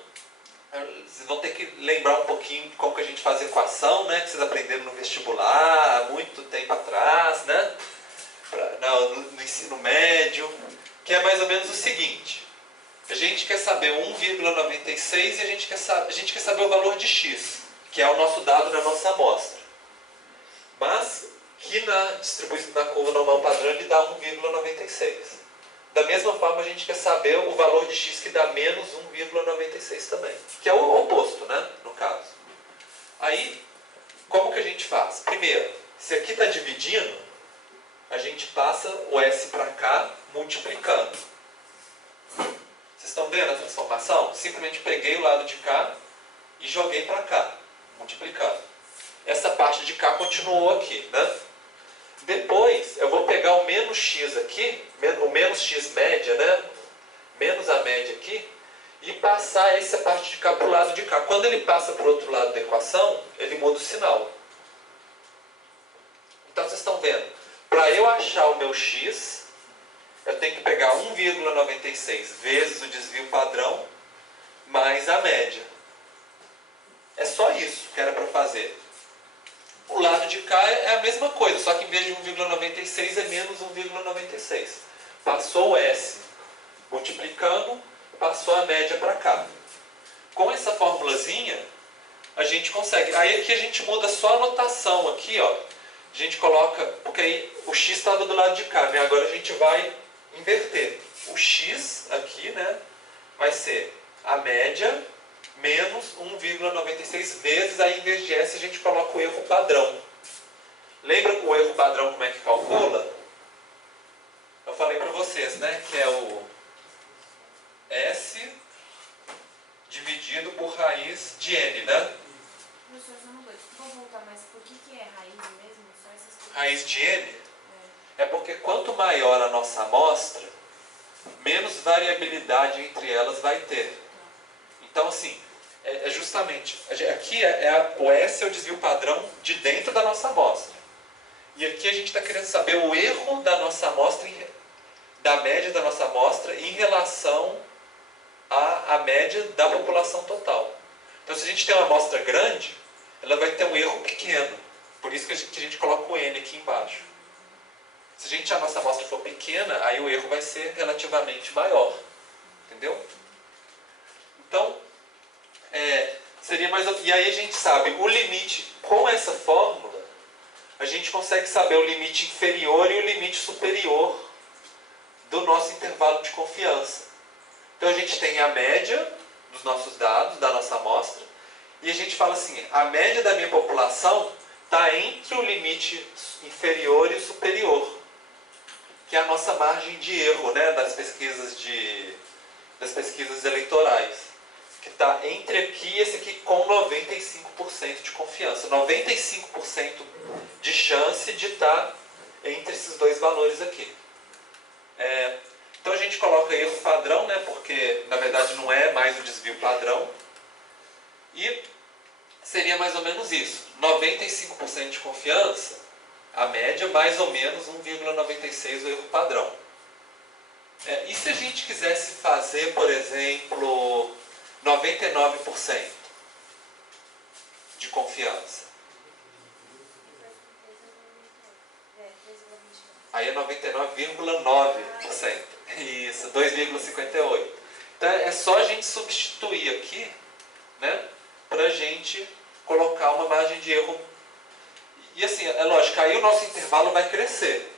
vocês vão ter que lembrar um pouquinho de como que a gente faz equação, né? Que vocês aprenderam no vestibular, há muito tempo atrás, né? No ensino médio, que é mais ou menos o seguinte. A gente quer saber 1,96 e a gente quer saber o valor de x, que é o nosso dado da nossa amostra. Mas que na distribuição da curva normal padrão ele dá 1,96. Da mesma forma a gente quer saber o valor de x que dá menos 1,96 também, que é o oposto, né, no caso. Aí, como que a gente faz? Primeiro, se aqui está dividindo, a gente passa o s para cá multiplicando. Vocês estão vendo a transformação? Simplesmente peguei o lado de cá e joguei para cá, multiplicando. Essa parte de cá continuou aqui, né? Depois, eu vou pegar o menos x aqui, o menos x média, né? menos a média aqui, e passar essa parte de cá para o lado de cá. Quando ele passa para o outro lado da equação, ele muda o sinal. Então vocês estão vendo, para eu achar o meu x, eu tenho que pegar 1,96 vezes o desvio padrão mais a média. É só isso que era para fazer. O lado de cá é a mesma coisa, só que em vez de 1,96 é menos 1,96. Passou o S multiplicando, passou a média para cá. Com essa formulazinha, a gente consegue. Aí aqui a gente muda só a notação aqui, ó. A gente coloca, porque aí o x estava do lado de cá, né? Agora a gente vai inverter. O x aqui, né, vai ser a média menos 1,96 vezes, aí em vez de S a gente coloca o erro padrão. Lembra o erro padrão como é que calcula? Eu falei para vocês, né, que é o S dividido por raiz de N, né? Professor, só uma coisa, vou voltar, mas por que é raiz mesmo? Só essas coisas. Raiz de N? É porque quanto maior a nossa amostra, menos variabilidade entre elas vai ter. Então, assim, é justamente, aqui o S é o desvio padrão de dentro da nossa amostra. E aqui a gente está querendo saber o erro da nossa amostra, da média da nossa amostra em relação à média da população total. Então, se a gente tem uma amostra grande, ela vai ter um erro pequeno. Por isso que a gente coloca o N aqui embaixo. Se a nossa amostra for pequena, aí o erro vai ser relativamente maior. Entendeu? Então, seria mais... E aí a gente sabe, o limite, com essa fórmula, a gente consegue saber o limite inferior e o limite superior do nosso intervalo de confiança. Então a gente tem a média dos nossos dados, da nossa amostra, e a gente fala assim, a média da minha população está entre o limite inferior e o superior, que é a nossa margem de erro, né, das pesquisas eleitorais, que está entre aqui e esse aqui com 95% de confiança, 95% de chance de estar entre esses dois valores aqui. Então a gente coloca erro padrão, né, porque na verdade não é mais o desvio padrão, e seria mais ou menos isso, 95% de confiança, a média mais ou menos 1,96 o erro padrão. E se a gente quisesse fazer, por exemplo, 99% de confiança? Aí é 99,9%. Isso, 2,58. Então é só a gente substituir aqui, né, para a gente colocar uma margem de erro. E assim, é lógico, aí o nosso intervalo vai crescer.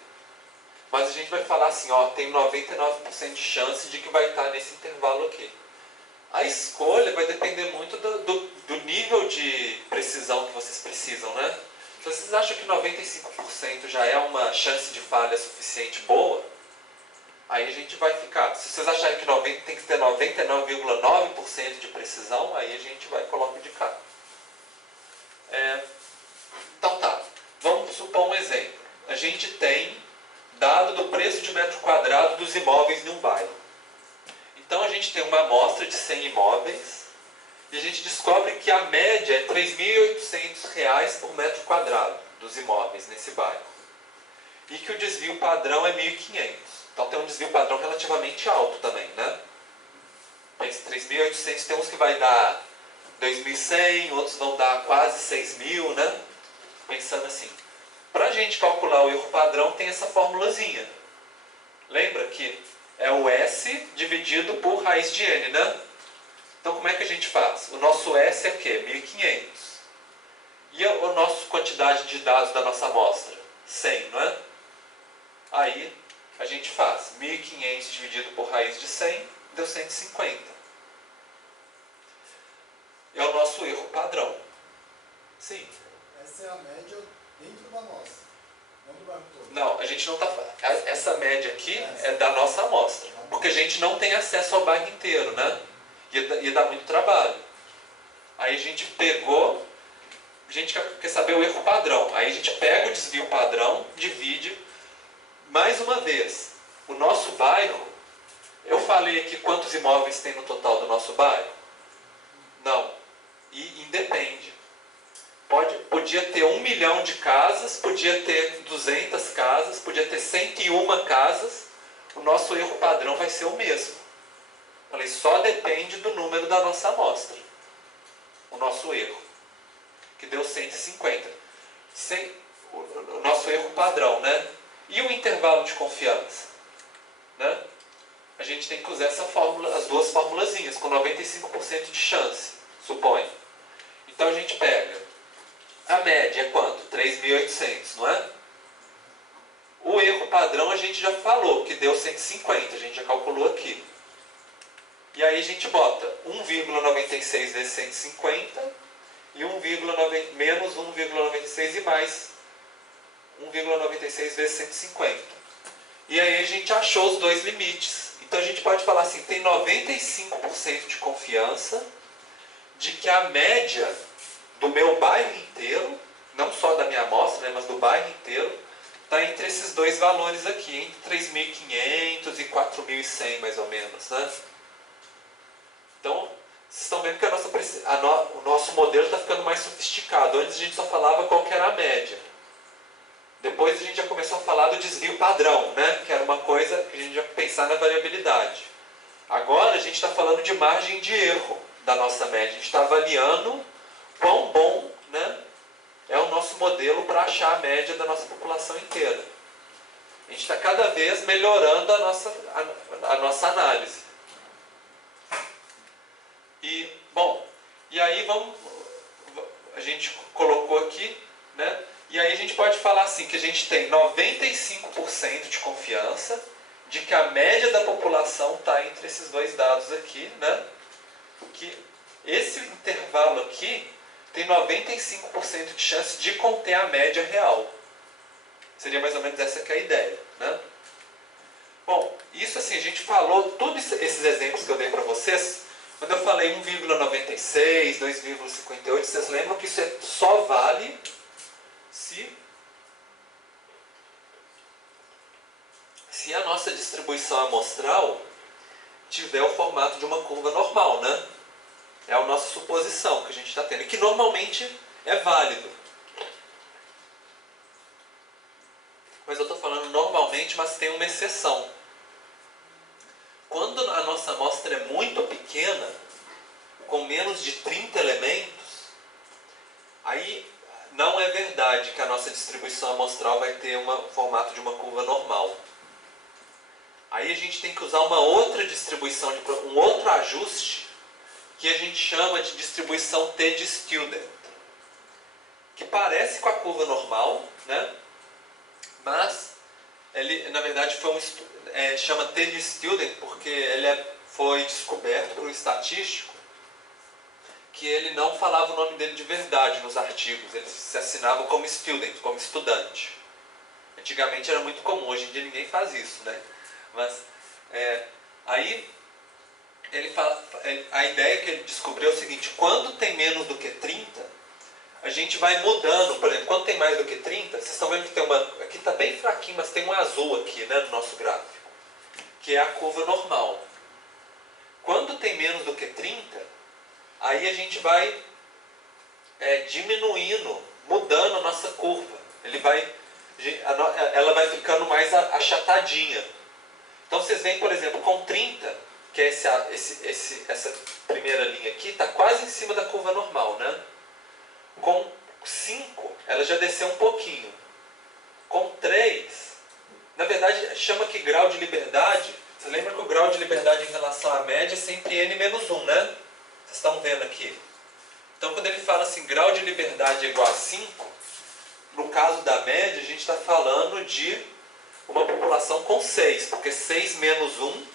Mas a gente vai falar assim, ó, tem 99% de chance de que vai estar nesse intervalo aqui. A escolha vai depender muito do nível de precisão que vocês precisam, né? Se vocês acham que 95% já é uma chance de falha suficiente boa, aí a gente vai ficar. Se vocês acharem que tem que ter 99,9% de precisão, aí a gente vai colocar de cá. Então tá, vamos supor um exemplo. A gente tem dado do preço de metro quadrado dos imóveis em um bairro. Então a gente tem uma amostra de 100 imóveis e a gente descobre que a média é R$ 3.800 por metro quadrado dos imóveis nesse bairro. E que o desvio padrão é 1.500. Então tem um desvio padrão relativamente alto também, né? Esse 3.800 tem uns que vai dar 2.100, outros vão dar quase 6.000, né? Pensando assim. Para a gente calcular o erro padrão tem essa formulazinha. Lembra que é o S dividido por raiz de N, né? Então como é que a gente faz? O nosso S é o quê? 1.500. E a nossa quantidade de dados da nossa amostra? 100, não é? Aí a gente faz 1.500 dividido por raiz de 100, deu 150. É o nosso erro padrão. Sim. Essa é a média dentro da amostra, não do bairro todo. Não, a gente não está... Essa média aqui é da nossa amostra. Porque a gente não tem acesso ao bairro inteiro, né? Ia dar muito trabalho. Aí a gente pegou... A gente quer saber o erro padrão. Aí a gente pega o desvio padrão, divide. Mais uma vez, o nosso bairro, Eu falei aqui quantos imóveis tem no total do nosso bairro? Não. E independe. Podia ter 1 milhão de casas, podia ter 200 casas, podia ter 101 casas, o nosso erro padrão vai ser o mesmo. Falei, só depende do número da nossa amostra. O nosso erro, que deu 150. O nosso erro padrão, né? E o intervalo de confiança? Né? A gente tem que usar essa fórmula, as duas formulazinhas, com 95% de chance, supõe. Então a gente pega, a média é quanto? 3.800, não é? O erro padrão a gente já falou, que deu 150, a gente já calculou aqui. E aí a gente bota 1,96 vezes 150 e menos 1,96 e mais 1,96 vezes 150. E aí a gente achou os dois limites. Então a gente pode falar assim, tem 95% de confiança de que a média do meu bairro inteiro, não só da minha amostra, né, mas do bairro inteiro, está entre esses dois valores aqui, entre 3.500 e 4.100 mais ou menos, né? Então, vocês estão vendo que o nosso modelo está ficando mais sofisticado. Antes a gente só falava qual que era a média. Depois a gente já começou a falar do desvio padrão, né? Que era uma coisa que a gente já pensar na variabilidade. Agora a gente está falando de margem de erro da nossa média. A gente está avaliando quão bom, né, é o nosso modelo para achar a média da nossa população inteira. A gente está cada vez melhorando a nossa análise. E, bom, e aí a gente colocou aqui, né? E aí a gente pode falar assim, que a gente tem 95% de confiança de que a média da população está entre esses dois dados aqui, né? Que esse intervalo aqui tem 95% de chance de conter a média real. Seria mais ou menos essa que é a ideia, né? Bom, isso assim, a gente falou, todos esses exemplos que eu dei para vocês, quando eu falei 1,96, 2,58, vocês lembram que isso só vale se a nossa distribuição amostral tiver o formato de uma curva normal, né? É a nossa suposição que a gente está tendo, e que normalmente é válido. Mas eu estou falando normalmente, mas tem uma exceção. Quando a nossa amostra é muito pequena, com menos de 30 elementos, aí não é verdade que a nossa distribuição amostral vai ter um formato de uma curva normal. Aí a gente tem que usar uma outra distribuição, um outro ajuste, que a gente chama de distribuição T de student, que parece com a curva normal, né? Mas ele, na verdade, chama T de student porque ele foi descoberto por um estatístico que ele não falava o nome dele de verdade nos artigos, ele se assinava como student, como estudante. Antigamente era muito comum, hoje em dia ninguém faz isso, né? Mas aí a ideia que ele descobriu é o seguinte: quando tem menos do que 30, a gente vai mudando. Por exemplo, quando tem mais do que 30, vocês estão vendo que tem aqui está bem fraquinho, mas tem um azul aqui, né, no nosso gráfico, que é a curva normal. Quando tem menos do que 30, aí a gente vai diminuindo, mudando a nossa curva. Ela vai ficando mais achatadinha. Então vocês veem, por exemplo, com 30, que é essa primeira linha aqui, está quase em cima da curva normal, né? Com 5, ela já desceu um pouquinho. Com 3, na verdade, chama que grau de liberdade. Você lembra que o grau de liberdade em relação à média é sempre n-1, né? Vocês estão vendo aqui. Então, quando ele fala assim, grau de liberdade é igual a 5, no caso da média, a gente está falando de uma população com 6, porque 6 menos 1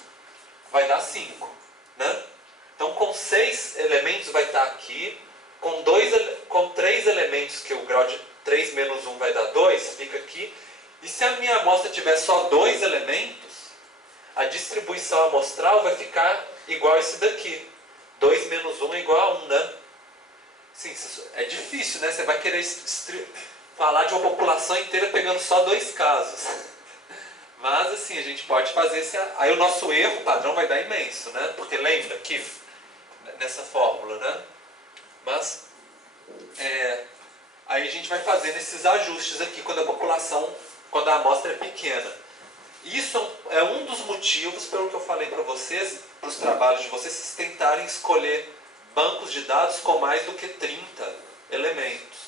vai dar 5, né? Então, com 6 elementos vai estar aqui, com 3 elementos, que o grau de 3 menos 1 vai dar 2, fica aqui. E se a minha amostra tiver só 2 elementos, a distribuição amostral vai ficar igual a esse daqui. 2 menos 1 é igual a 1, né? Sim, é difícil, né? Você vai querer falar de uma população inteira pegando só 2 casos. Mas assim, a gente pode fazer esse... Aí o nosso erro padrão vai dar imenso, né? Porque lembra que nessa fórmula, né? Mas aí a gente vai fazendo esses ajustes aqui quando a amostra é pequena. Isso é um dos motivos, pelo que eu falei para vocês, para os trabalhos de vocês tentarem escolher bancos de dados com mais do que 30 elementos.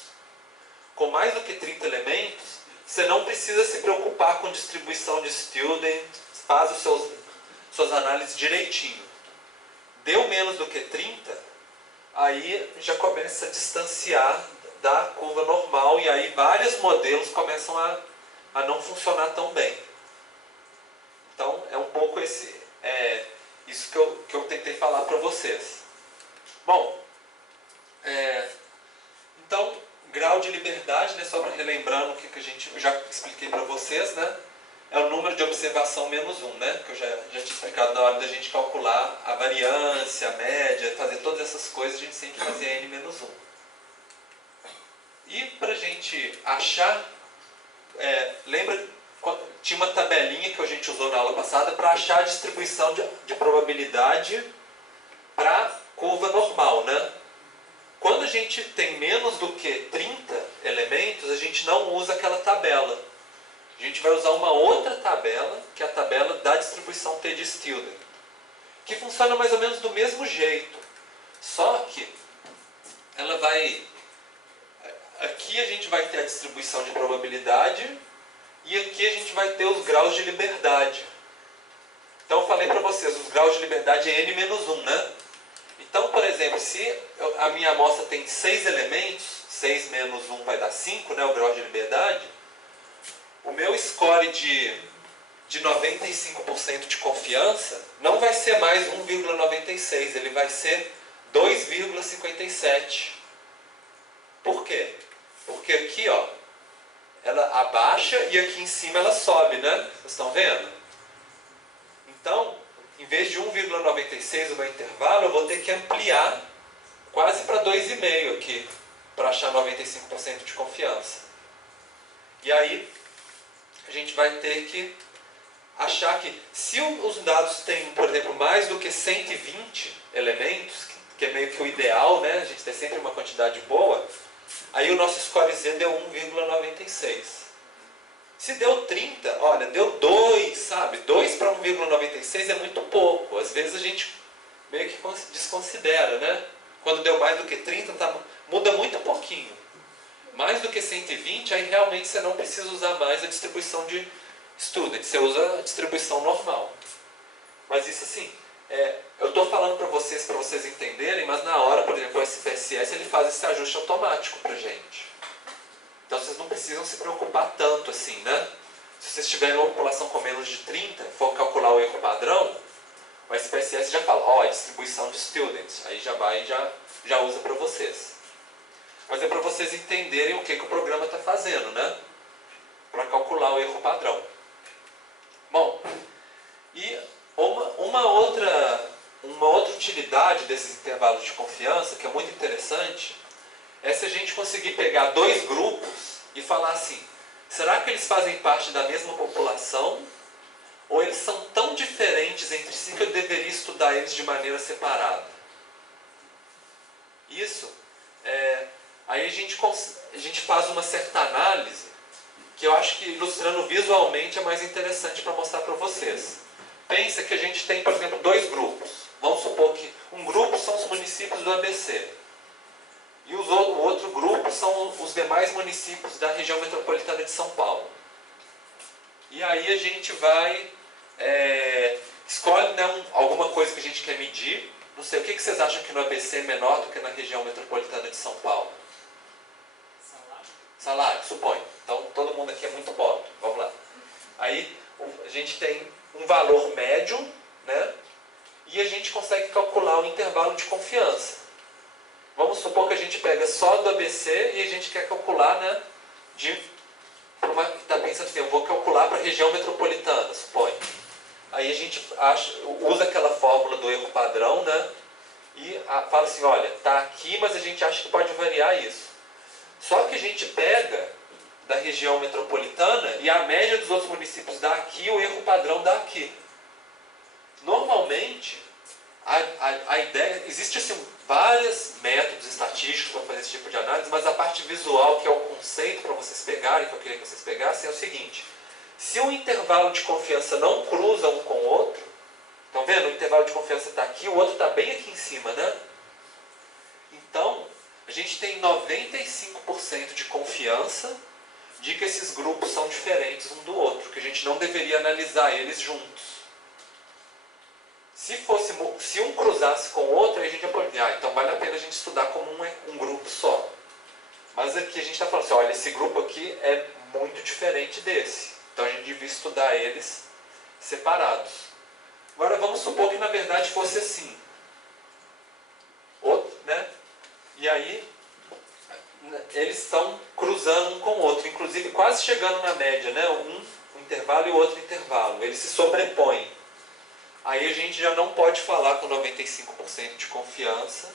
Com mais do que 30 elementos, você não precisa se preocupar com distribuição de student, faz suas análises direitinho. Deu menos do que 30, aí já começa a distanciar da curva normal e aí vários modelos começam a não funcionar tão bem. Então é um pouco isso que eu tentei falar para vocês. Bom, então grau de liberdade, né, só para relembrando o que a gente já expliquei para vocês, né, é o número de observação menos 1, né, que eu já tinha explicado na hora da gente calcular a variância, a média, fazer todas essas coisas, a gente sempre fazia n menos 1. E para a gente achar, lembra, tinha uma tabelinha que a gente usou na aula passada para achar a distribuição de probabilidade para curva normal, né? Quando a gente tem menos do que 30 elementos, a gente não usa aquela tabela. A gente vai usar uma outra tabela, que é a tabela da distribuição T de Stilden, que funciona mais ou menos do mesmo jeito. Só que ela vai... Aqui a gente vai ter a distribuição de probabilidade e aqui a gente vai ter os graus de liberdade. Então eu falei para vocês, os graus de liberdade é n menos 1, né? Então, por exemplo, se a minha amostra tem 6 elementos, 6 menos 1 vai dar 5, né, o grau de liberdade, o meu score de 95% de confiança não vai ser mais 1,96, ele vai ser 2,57. Por quê? Porque aqui, ó, ela abaixa e aqui em cima ela sobe, né? Vocês estão vendo? Então, em vez de 1,96 o meu intervalo, eu vou ter que ampliar quase para 2,5 aqui, para achar 95% de confiança. E aí, a gente vai ter que achar que, se os dados têm, por exemplo, mais do que 120 elementos, que é meio que o ideal, né? A gente tem sempre uma quantidade boa, aí o nosso scorezinho deu 1,96. Se deu 30, olha, deu 2, sabe? 2 para 1,96 é muito pouco. Às vezes a gente meio que desconsidera, né? Quando deu mais do que 30, muda muito pouquinho. Mais do que 120, aí realmente você não precisa usar mais a distribuição de student. Você usa a distribuição normal. Mas isso assim, eu estou falando para vocês entenderem, mas na hora, por exemplo, o SPSS ele faz esse ajuste automático para a gente. Então vocês não precisam se preocupar tanto assim, né? Se vocês tiverem uma população com menos de 30, for calcular o erro padrão, o SPSS já fala, ó, distribuição de students. Aí já vai e já usa para vocês. Mas é para vocês entenderem o que o programa está fazendo, né? Para calcular o erro padrão. Bom, e uma outra utilidade desses intervalos de confiança, que é muito interessante, é se a gente conseguir pegar dois grupos e falar assim, será que eles fazem parte da mesma população? Ou eles são tão diferentes entre si que eu deveria estudar eles de maneira separada? Isso, aí a gente faz uma certa análise, que eu acho que ilustrando visualmente é mais interessante para mostrar para vocês. Pensa que a gente tem, por exemplo, dois grupos. Vamos supor que um grupo são os municípios do ABC. E o outro grupo são os demais municípios da região metropolitana de São Paulo. E aí a gente vai, escolhe, né, alguma coisa que a gente quer medir. Não sei, o que vocês acham que no ABC é menor do que na região metropolitana de São Paulo? Salário. Salário, suponho. Então todo mundo aqui é muito pobre. Vamos lá. Aí a gente tem um valor médio, né? E a gente consegue calcular o intervalo de confiança. Vamos supor que a gente pega só do ABC e a gente quer calcular, né? Está pensando assim, eu vou calcular para a região metropolitana, suponho. Aí a gente usa aquela fórmula do erro padrão, né? E fala assim, olha, está aqui, mas a gente acha que pode variar isso. Só que a gente pega da região metropolitana e a média dos outros municípios dá aqui, o erro padrão dá aqui. Normalmente, a ideia, existe assim, vários métodos estatísticos para fazer esse tipo de análise, mas a parte visual, que é o conceito para vocês pegarem, que eu queria que vocês pegassem, é o seguinte: se um intervalo de confiança não cruza um com o outro, estão vendo? O intervalo de confiança está aqui, o outro está bem aqui em cima, né? Então, a gente tem 95% de confiança de que esses grupos são diferentes um do outro, que a gente não deveria analisar eles juntos. Se um cruzasse com o outro, aí a gente já pode dizer, então vale a pena a gente estudar como um grupo só. Mas aqui a gente está falando assim, olha, esse grupo aqui é muito diferente desse. Então a gente devia estudar eles separados. Agora vamos supor que na verdade fosse assim. Né? E aí eles estão cruzando um com o outro, inclusive quase chegando na média, né? Um intervalo e o outro intervalo. Eles se sobrepõem. Aí a gente já não pode falar com 95% de confiança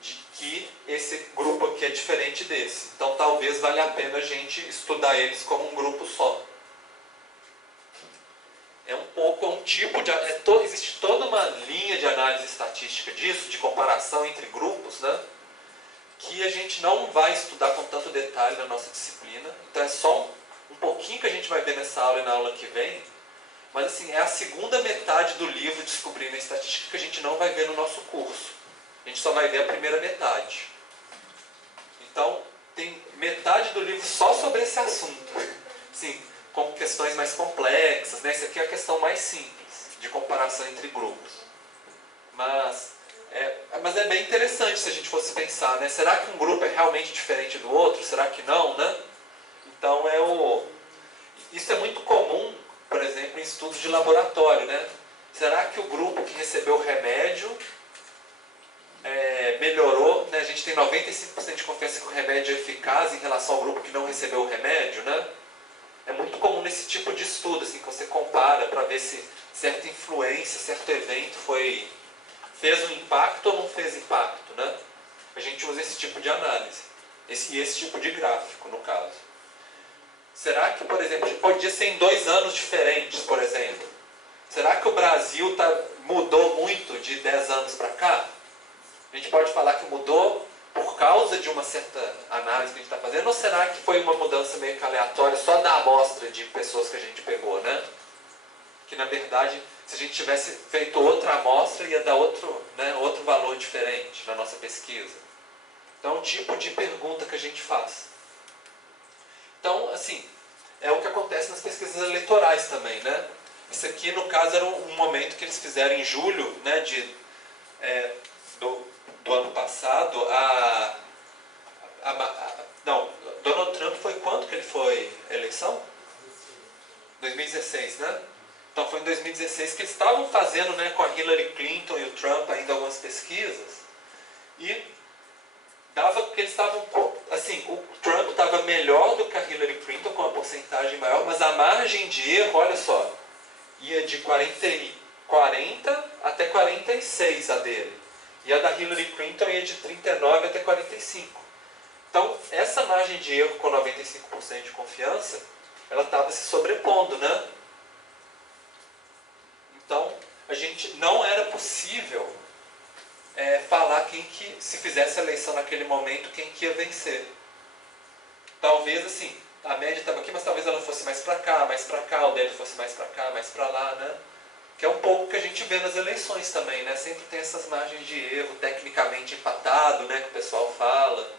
de que esse grupo aqui é diferente desse. Então talvez valha a pena a gente estudar eles como um grupo só. É um tipo de... existe toda uma linha de análise estatística disso, de comparação entre grupos, né? Que a gente não vai estudar com tanto detalhe na nossa disciplina. Então é só um pouquinho que a gente vai ver nessa aula e na aula que vem. Mas assim, é a segunda metade do livro Descobrindo a Estatística que a gente não vai ver no nosso curso. A gente só vai ver a primeira metade. Então, tem metade do livro só sobre esse assunto. Sim, com questões mais complexas, né? Essa aqui é a questão mais simples, de comparação entre grupos. Mas é bem interessante se a gente fosse pensar, né? Será que um grupo é realmente diferente do outro? Será que não, né? Então, isso é muito comum, por exemplo, em estudos de laboratório, né? Será que o grupo que recebeu o remédio melhorou? Né? A gente tem 95% de confiança que o remédio é eficaz em relação ao grupo que não recebeu o remédio, né? É muito comum nesse tipo de estudo, assim, que você compara para ver se certa influência, certo evento fez um impacto ou não fez impacto, né? A gente usa esse tipo de análise, esse tipo de gráfico, no caso. Será que, por exemplo, podia ser em 2 anos diferentes, por exemplo? Será que o Brasil mudou muito de 10 anos para cá? A gente pode falar que mudou por causa de uma certa análise que a gente está fazendo, ou será que foi uma mudança meio que aleatória só da amostra de pessoas que a gente pegou, né? Que na verdade, se a gente tivesse feito outra amostra, ia dar outro valor diferente na nossa pesquisa. Então é um tipo de pergunta que a gente faz. Então, assim, é o que acontece nas pesquisas eleitorais também, né? Isso aqui, no caso, era um momento que eles fizeram em julho, né, do ano passado. Não, Donald Trump foi quando que ele foi à eleição? 2016, né? Então foi em 2016 que eles estavam fazendo, né, com a Hillary Clinton e o Trump ainda algumas pesquisas. E dava que eles estavam, assim, o Trump estava melhor do que a Hillary Clinton, com uma porcentagem maior, mas a margem de erro, olha só, ia de 40 até 46 a dele. E a da Hillary Clinton ia de 39 até 45. Então, essa margem de erro com 95% de confiança, ela estava se sobrepondo, né? Então, a gente não era possível falar se fizesse a eleição naquele momento, quem que ia vencer. Talvez, assim, a média estava aqui, mas talvez ela fosse mais para cá, o dele fosse mais para cá, mais para lá, né? Que é um pouco que a gente vê nas eleições também, né? Sempre tem essas margens de erro, tecnicamente empatado, né? Que o pessoal fala.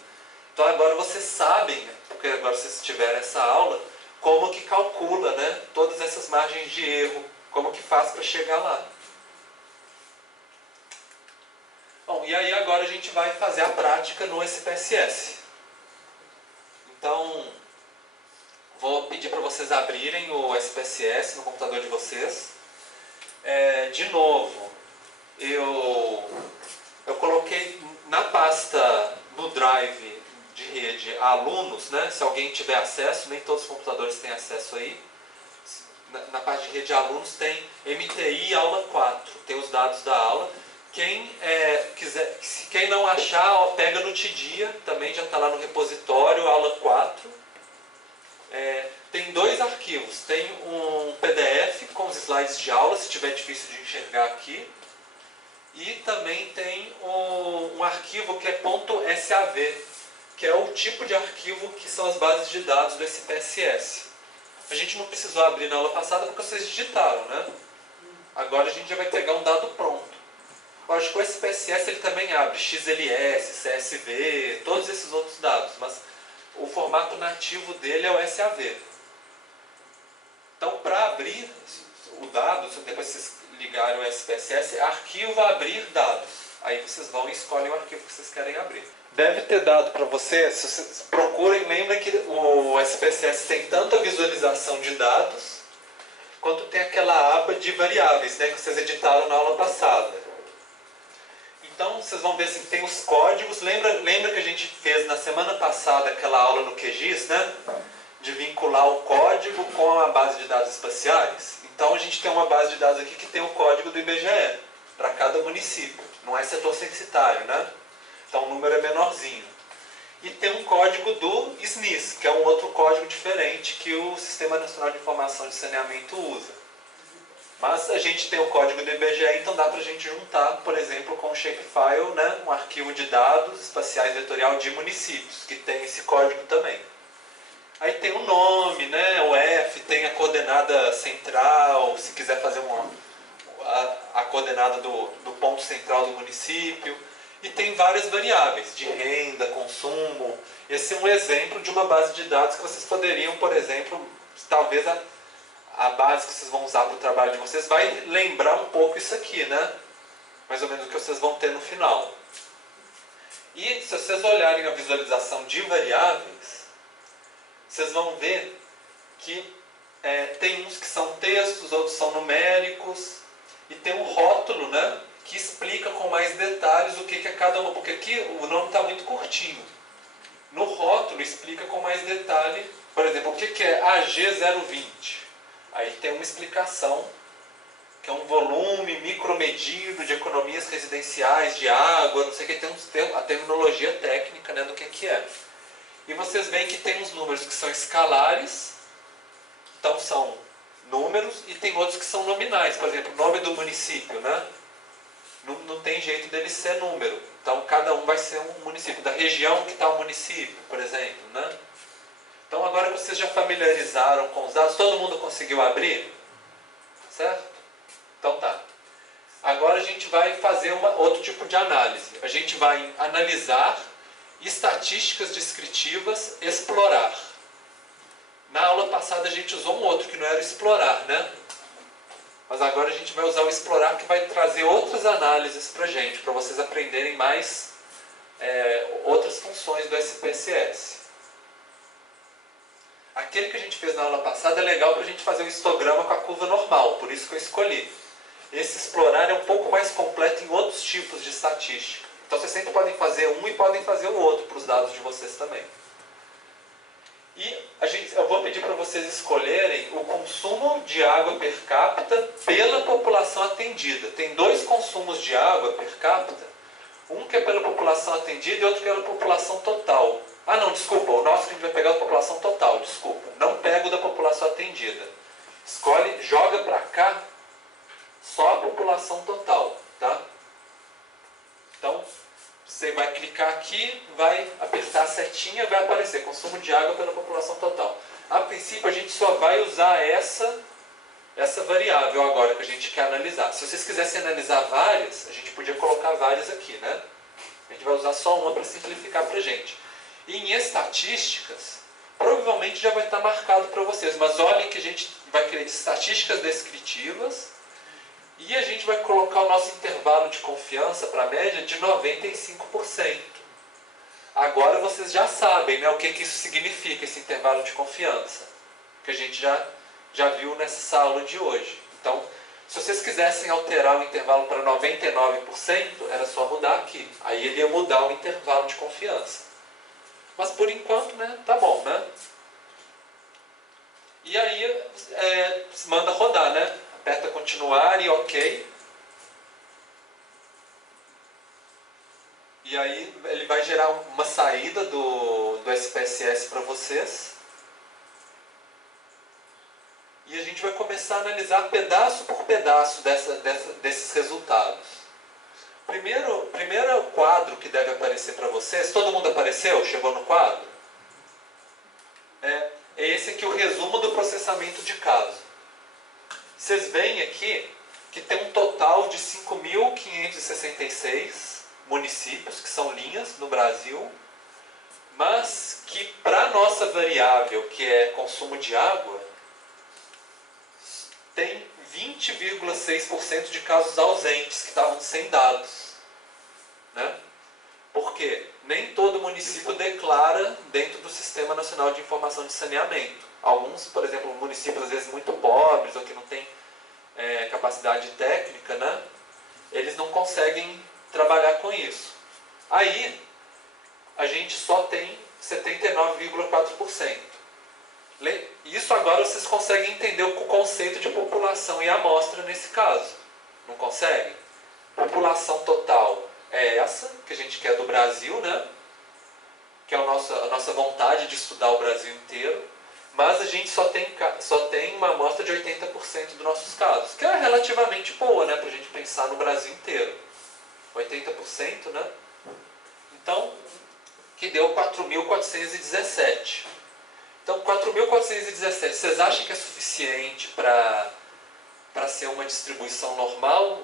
Então agora vocês sabem, porque agora vocês tiveram essa aula, como que calcula, né? Todas essas margens de erro, como que faz para chegar lá. Bom, e aí agora a gente vai fazer a prática no SPSS. Então, vou pedir para vocês abrirem o SPSS no computador de vocês. De novo, eu coloquei na pasta, no Drive de rede, alunos, né? Se alguém tiver acesso, nem todos os computadores têm acesso aí. Na parte de rede de alunos tem MTI aula 4, tem os dados da aula. Quem não achar, pega no Tidia, também já está lá no repositório, aula 4. arquivos. Tem um PDF com os slides de aula, se tiver difícil de enxergar aqui. E também tem um arquivo que é .sav, que é o tipo de arquivo que são as bases de dados do SPSS. A gente não precisou abrir na aula passada porque vocês digitaram, né? Agora a gente já vai pegar um dado pronto. Lógico que o SPSS ele também abre XLS, CSV, todos esses outros dados, mas o formato nativo dele é o SAV. Então, para abrir o dado, depois vocês ligarem o SPSS, arquivo abrir dados. Aí vocês vão e escolhem o arquivo que vocês querem abrir. Deve ter dado para vocês, se vocês procurem, lembrem que o SPSS tem tanto a visualização de dados, quanto tem aquela aba de variáveis, né, que vocês editaram na aula passada. Então, vocês vão ver assim, tem os códigos. Lembra que a gente fez na semana passada aquela aula no QGIS, né? De vincular o código com a base de dados espaciais? Então, a gente tem uma base de dados aqui que tem o código do IBGE, para cada município. Não é setor censitário, né? Então, o número é menorzinho. E tem um código do SNIS, que é um outro código diferente que o Sistema Nacional de Informação de Saneamento usa. Mas a gente tem o código do IBGE, então dá para a gente juntar, por exemplo, com o shapefile, né, um arquivo de dados espaciais vetorial de municípios, que tem esse código também. Aí tem o nome, né, o F, tem a coordenada central, se quiser fazer a coordenada do ponto central do município. E tem várias variáveis, de renda, consumo. Esse é um exemplo de uma base de dados que vocês poderiam, por exemplo, talvez a base que vocês vão usar para o trabalho de vocês vai lembrar um pouco isso aqui, né? Mais ou menos o que vocês vão ter no final. E se vocês olharem a visualização de variáveis, vocês vão ver que tem uns que são textos, outros são numéricos, e tem um rótulo, né, que explica com mais detalhes o que é cada uma, porque aqui o nome está muito curtinho. No rótulo explica com mais detalhe, por exemplo, o que é AG020. Aí tem uma explicação, que é um volume micromedido de economias residenciais, de água, não sei o que, tem a terminologia técnica, né, do que é. E vocês veem que tem uns números que são escalares, então são números, e tem outros que são nominais, por exemplo, o nome do município, né? Não tem jeito dele ser número, então cada um vai ser um município, da região que está o município, por exemplo, né? Então agora que vocês já familiarizaram com os dados, todo mundo conseguiu abrir? Certo? Então tá. Agora a gente vai fazer outro tipo de análise. A gente vai analisar estatísticas descritivas, explorar. Na aula passada a gente usou um outro que não era explorar, né? Mas agora a gente vai usar o explorar, que vai trazer outras análises para a gente, para vocês aprenderem mais outras funções do SPSS. Aquele que a gente fez na aula passada é legal para a gente fazer um histograma com a curva normal, por isso que eu escolhi. Esse explorar é um pouco mais completo em outros tipos de estatística. Então vocês sempre podem fazer um e podem fazer o outro para os dados de vocês também. E eu vou pedir para vocês escolherem o consumo de água per capita pela população atendida. Tem dois consumos de água per capita, um que é pela população atendida e outro pela população total. Ah não, desculpa, o nosso que a gente vai pegar é da população total, desculpa. Não pega o da população atendida. Escolhe, joga para cá só a população total, tá? Então, você vai clicar aqui, vai apertar a setinha, vai aparecer consumo de água pela população total. A princípio, a gente só vai usar essa variável agora que a gente quer analisar. Se vocês quisessem analisar várias, a gente podia colocar várias aqui, né? A gente vai usar só uma para simplificar para a gente. E em estatísticas, provavelmente já vai estar marcado para vocês, mas olhem que a gente vai querer estatísticas descritivas e a gente vai colocar o nosso intervalo de confiança para a média de 95%. Agora vocês já sabem, né, o que isso significa, esse intervalo de confiança, que a gente já viu nessa aula de hoje. Então, se vocês quisessem alterar o intervalo para 99%, era só mudar aqui. Aí ele ia mudar o intervalo de confiança. Mas por enquanto, né, tá bom, né? E aí, manda rodar, né? Aperta continuar e OK. E aí ele vai gerar uma saída do SPSS para vocês. e a gente vai começar a analisar pedaço por pedaço desses resultados. Primeiro quadro que deve aparecer para vocês, todo mundo apareceu? Chegou no quadro? É esse aqui, o resumo do processamento de caso. Vocês veem aqui que tem um total de 5.566 municípios, que são linhas no Brasil, mas que para a nossa variável, que é consumo de água, tem 20,6% de casos ausentes, que estavam sem dados. Né? Porque nem todo município declara dentro do Sistema Nacional de Informação de Saneamento. Alguns, por exemplo, municípios às vezes muito pobres ou que não têm capacidade técnica, né? Eles não conseguem trabalhar com isso. Aí, a gente só tem 79,4%. Isso agora vocês conseguem entender o conceito de população e amostra nesse caso. Não conseguem? População total é essa, que a gente quer do Brasil, né? Que é a nossa vontade de estudar o Brasil inteiro. Mas a gente só tem uma amostra de 80% dos nossos casos, que é relativamente boa, né? Para a gente pensar no Brasil inteiro. 80%, né? Então, que deu 4.417. Então, 4.417, vocês acham que é suficiente para ser uma distribuição normal?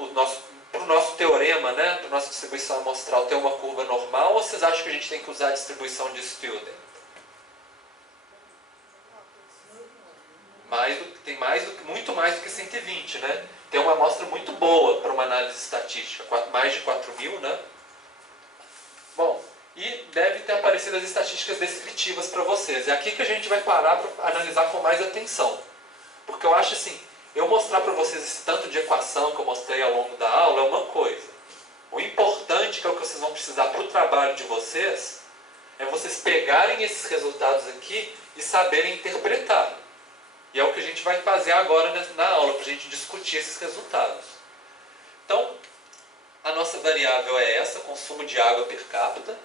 Para o nosso teorema, né? Para a nossa distribuição amostral ter uma curva normal? Ou vocês acham que a gente tem que usar a distribuição de Student? Muito mais do que 120, né? Tem uma amostra muito boa para uma análise estatística, mais de 4.000, né? Bom, e deve ter aparecido as estatísticas descritivas para vocês. É aqui que a gente vai parar para analisar com mais atenção. Porque eu acho assim, eu mostrar para vocês esse tanto de equação que eu mostrei ao longo da aula é uma coisa. O importante, que é o que vocês vão precisar para o trabalho de vocês, é vocês pegarem esses resultados aqui e saberem interpretar. E é o que a gente vai fazer agora na aula, para a gente discutir esses resultados. Então, a nossa variável é essa, consumo de água per capita,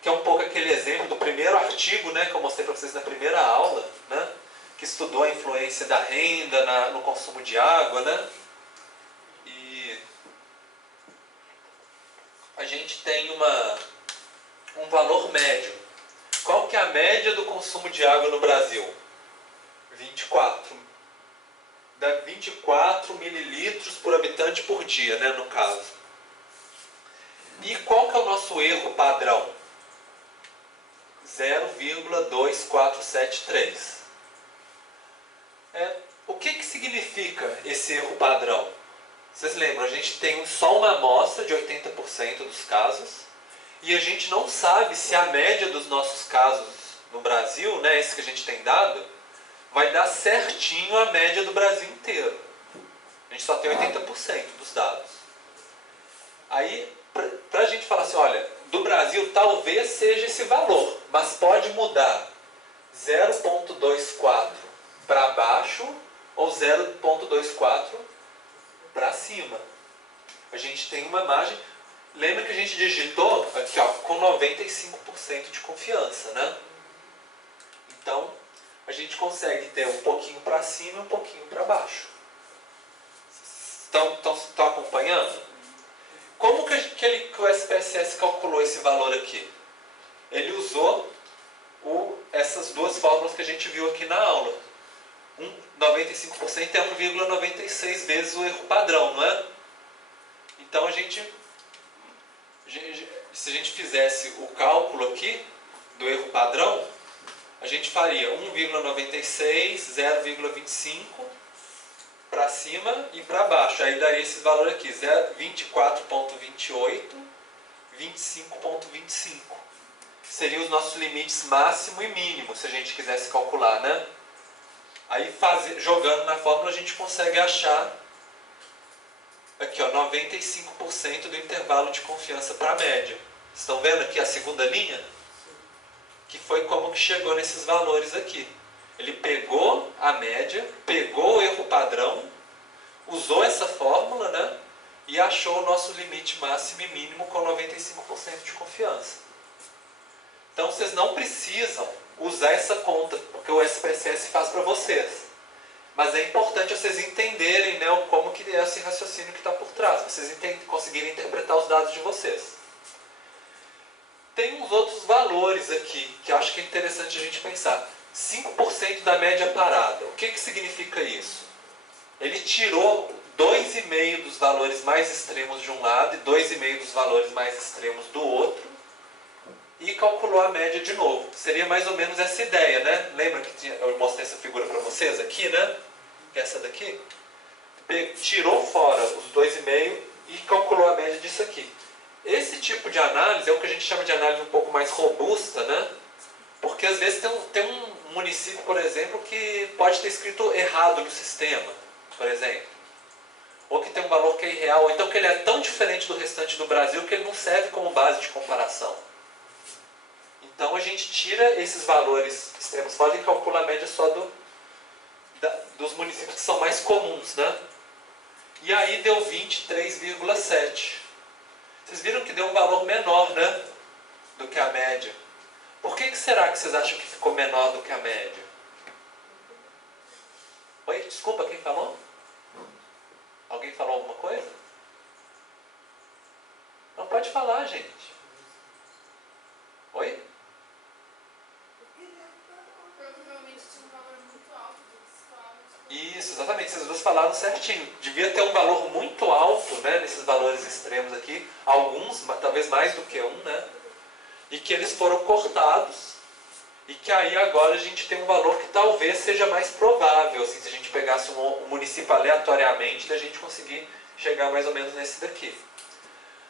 que é um pouco aquele exemplo do primeiro artigo, né, que eu mostrei para vocês na primeira aula, né, que estudou a influência da renda no consumo de água, né? E a gente tem um valor médio. Qual que é a média do consumo de água no Brasil? 24 mililitros por habitante por dia, né, no caso. E qual que é o nosso erro padrão? 0,2473. O que significa esse erro padrão? Vocês lembram, a gente tem só uma amostra de 80% dos casos e a gente não sabe se a média dos nossos casos no Brasil, né, esse que a gente tem dado, vai dar certinho a média do Brasil inteiro. A gente só tem 80% dos dados. Aí, para a gente falar assim, olha, do Brasil talvez seja esse valor, mas pode mudar 0,24 para baixo ou 0,24 para cima. A gente tem uma margem. Lembra que a gente digitou aqui, ó, com 95% de confiança, né? Então, a gente consegue ter um pouquinho para cima e um pouquinho para baixo. Estão acompanhando? Como que o SPSS calculou esse valor aqui? Ele usou essas duas fórmulas que a gente viu aqui na aula. 95% é 1,96 vezes o erro padrão, não é? Então, se a gente fizesse o cálculo aqui do erro padrão, a gente faria 1,96, 0,25 para cima e para baixo. Aí daria esse valor aqui, 24,28, 25,25. Seriam os nossos limites máximo e mínimo, se a gente quisesse calcular, né? Aí jogando na fórmula a gente consegue achar aqui, ó, 95% do intervalo de confiança para a média. Estão vendo aqui a segunda linha? Que foi como que chegou nesses valores aqui. Ele pegou a média, pegou o erro padrão, usou essa fórmula, né? E achou o nosso limite máximo e mínimo com 95% de confiança. Então vocês não precisam usar essa conta, porque o SPSS faz para vocês. Mas é importante vocês entenderem, né, como que é esse raciocínio que está por trás, para vocês conseguirem interpretar os dados de vocês. Tem uns outros valores aqui, que eu acho que é interessante a gente pensar. 5% da média parada. O que significa isso? Ele tirou 2,5 dos valores mais extremos de um lado e 2,5 dos valores mais extremos do outro e calculou a média de novo. Seria mais ou menos essa ideia, né? Lembra que eu mostrei essa figura para vocês aqui, né? Essa daqui? Tirou fora os 2,5 e calculou a média disso aqui. Esse tipo de análise é o que a gente chama de análise um pouco mais robusta, né? Porque às vezes tem um município, por exemplo, que pode ter escrito errado no sistema, por exemplo. Ou que tem um valor que é irreal, ou então que ele é tão diferente do restante do Brasil que ele não serve como base de comparação. Então a gente tira esses valores extremos fora e calcula a média só dos municípios que são mais comuns, né? E aí deu 23,7. Vocês viram que deu um valor menor, né? Do que a média. Por que será que vocês acham que ficou menor do que a média? Oi? Desculpa, quem falou? Alguém falou alguma coisa? Não pode falar, gente. Oi? Provavelmente tinha um valor muito alto do Isso, exatamente. Vocês duas falaram certinho. Devia ter um valor muito alto, né, nesses valores extremos aqui. Alguns, talvez mais do que um, né? E que eles foram cortados. E que aí agora a gente tem um valor que talvez seja mais provável. Assim, se a gente pegasse um município aleatoriamente, da gente conseguir chegar mais ou menos nesse daqui.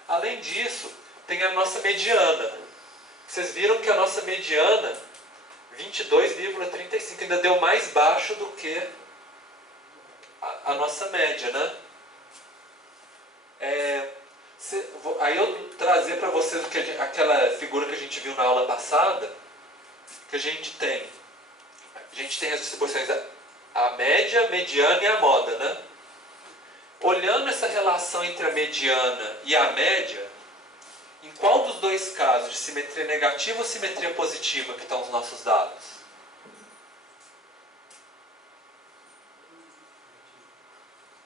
Além disso, tem a nossa mediana. Vocês viram que a nossa mediana, 22,35, ainda deu mais baixo do que a nossa média, né? Aí eu trazer para vocês aquela figura que a gente viu na aula passada, que a gente tem as distribuições a média, mediana e a moda, né? Olhando essa relação entre a mediana e a média, em qual dos dois casos, de simetria negativa ou simetria positiva, que estão os nossos dados?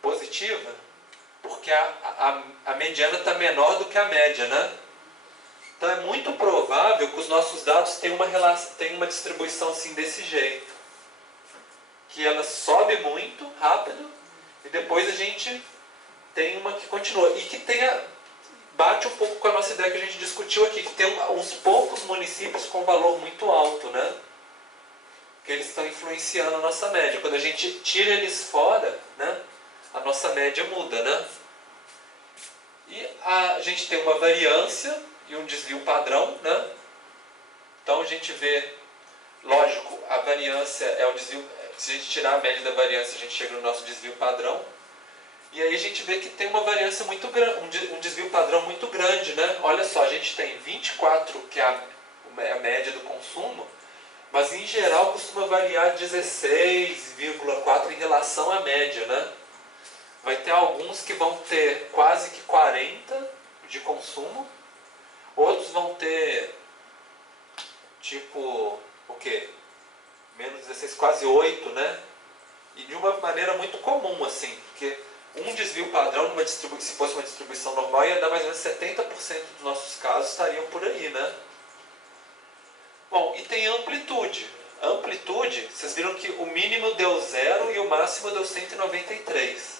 Positiva? Porque a mediana está menor do que a média, né? Então é muito provável que os nossos dados tenham uma distribuição assim desse jeito. Que ela sobe muito rápido e depois a gente tem uma que continua. E que bate um pouco com a nossa ideia que a gente discutiu aqui, que tem uns poucos municípios com valor muito alto, né? Que eles estão influenciando a nossa média. Quando a gente tira eles fora, né, a nossa média muda, né? E a gente tem uma variância e um desvio padrão, né? Então a gente vê, lógico, a variância é o desvio. Se a gente tirar a média da variância, a gente chega no nosso desvio padrão. E aí a gente vê que tem uma variância muito grande, um desvio padrão muito grande, né? Olha só, a gente tem 24, que é a média do consumo, mas em geral costuma variar 16,4 em relação à média, né? Vai ter alguns que vão ter quase que 40 de consumo, outros vão ter tipo, o quê? Menos 16, quase 8, né? E de uma maneira muito comum, assim, porque um desvio padrão, se fosse uma distribuição normal, ia dar mais ou menos 70% dos nossos casos estariam por aí, né? Bom, e tem amplitude. Amplitude, vocês viram que o mínimo deu 0 e o máximo deu 193.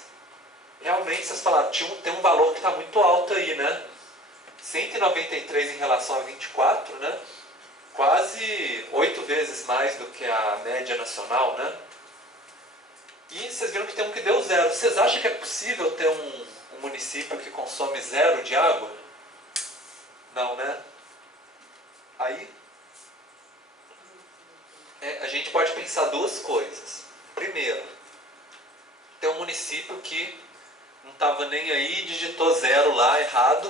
Realmente, vocês falaram, tem um valor que está muito alto aí, né? 193 em relação a 24, né? Quase 8 vezes mais do que a média nacional, né? E vocês viram que tem um que deu 0. Vocês acham que é possível ter um município que consome 0 de água? Não, né? Aí, a gente pode pensar duas coisas. Primeiro, tem um município que não estava nem aí, digitou 0 lá, errado,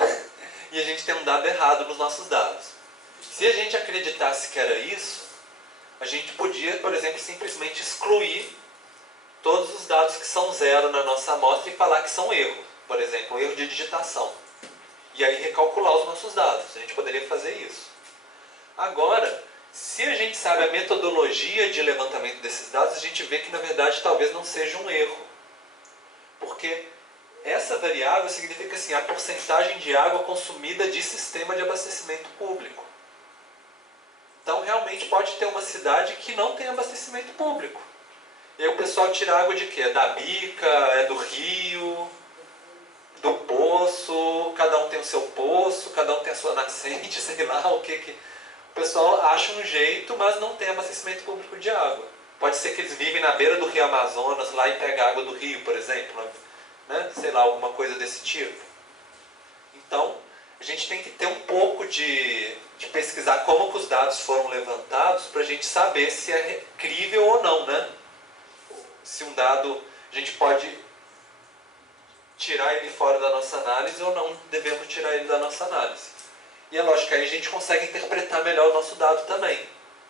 e a gente tem um dado errado nos nossos dados. Se a gente acreditasse que era isso, a gente podia, por exemplo, simplesmente excluir todos os dados que são 0 na nossa amostra e falar que são erro. Por exemplo, erro de digitação. E aí recalcular os nossos dados. A gente poderia fazer isso. Agora, Se a gente sabe a metodologia de levantamento desses dados, a gente vê que na verdade talvez não seja um erro. Porque essa variável significa assim, a porcentagem de água consumida de sistema de abastecimento público. Então realmente pode ter uma cidade que não tem abastecimento público. E aí o pessoal tira água de quê? É da bica, é do rio, do poço, cada um tem o seu poço, cada um tem a sua nascente, sei lá o que que... O pessoal acha um jeito, mas não tem abastecimento público de água. Pode ser que eles vivem na beira do rio Amazonas lá e pegam água do rio, por exemplo, né? Sei lá, alguma coisa desse tipo. Então, a gente tem que ter um pouco de pesquisar como que os dados foram levantados para a gente saber se é crível ou não, né? Se um dado a gente pode tirar ele fora da nossa análise ou não devemos tirar ele da nossa análise. E é lógico que aí a gente consegue interpretar melhor o nosso dado também,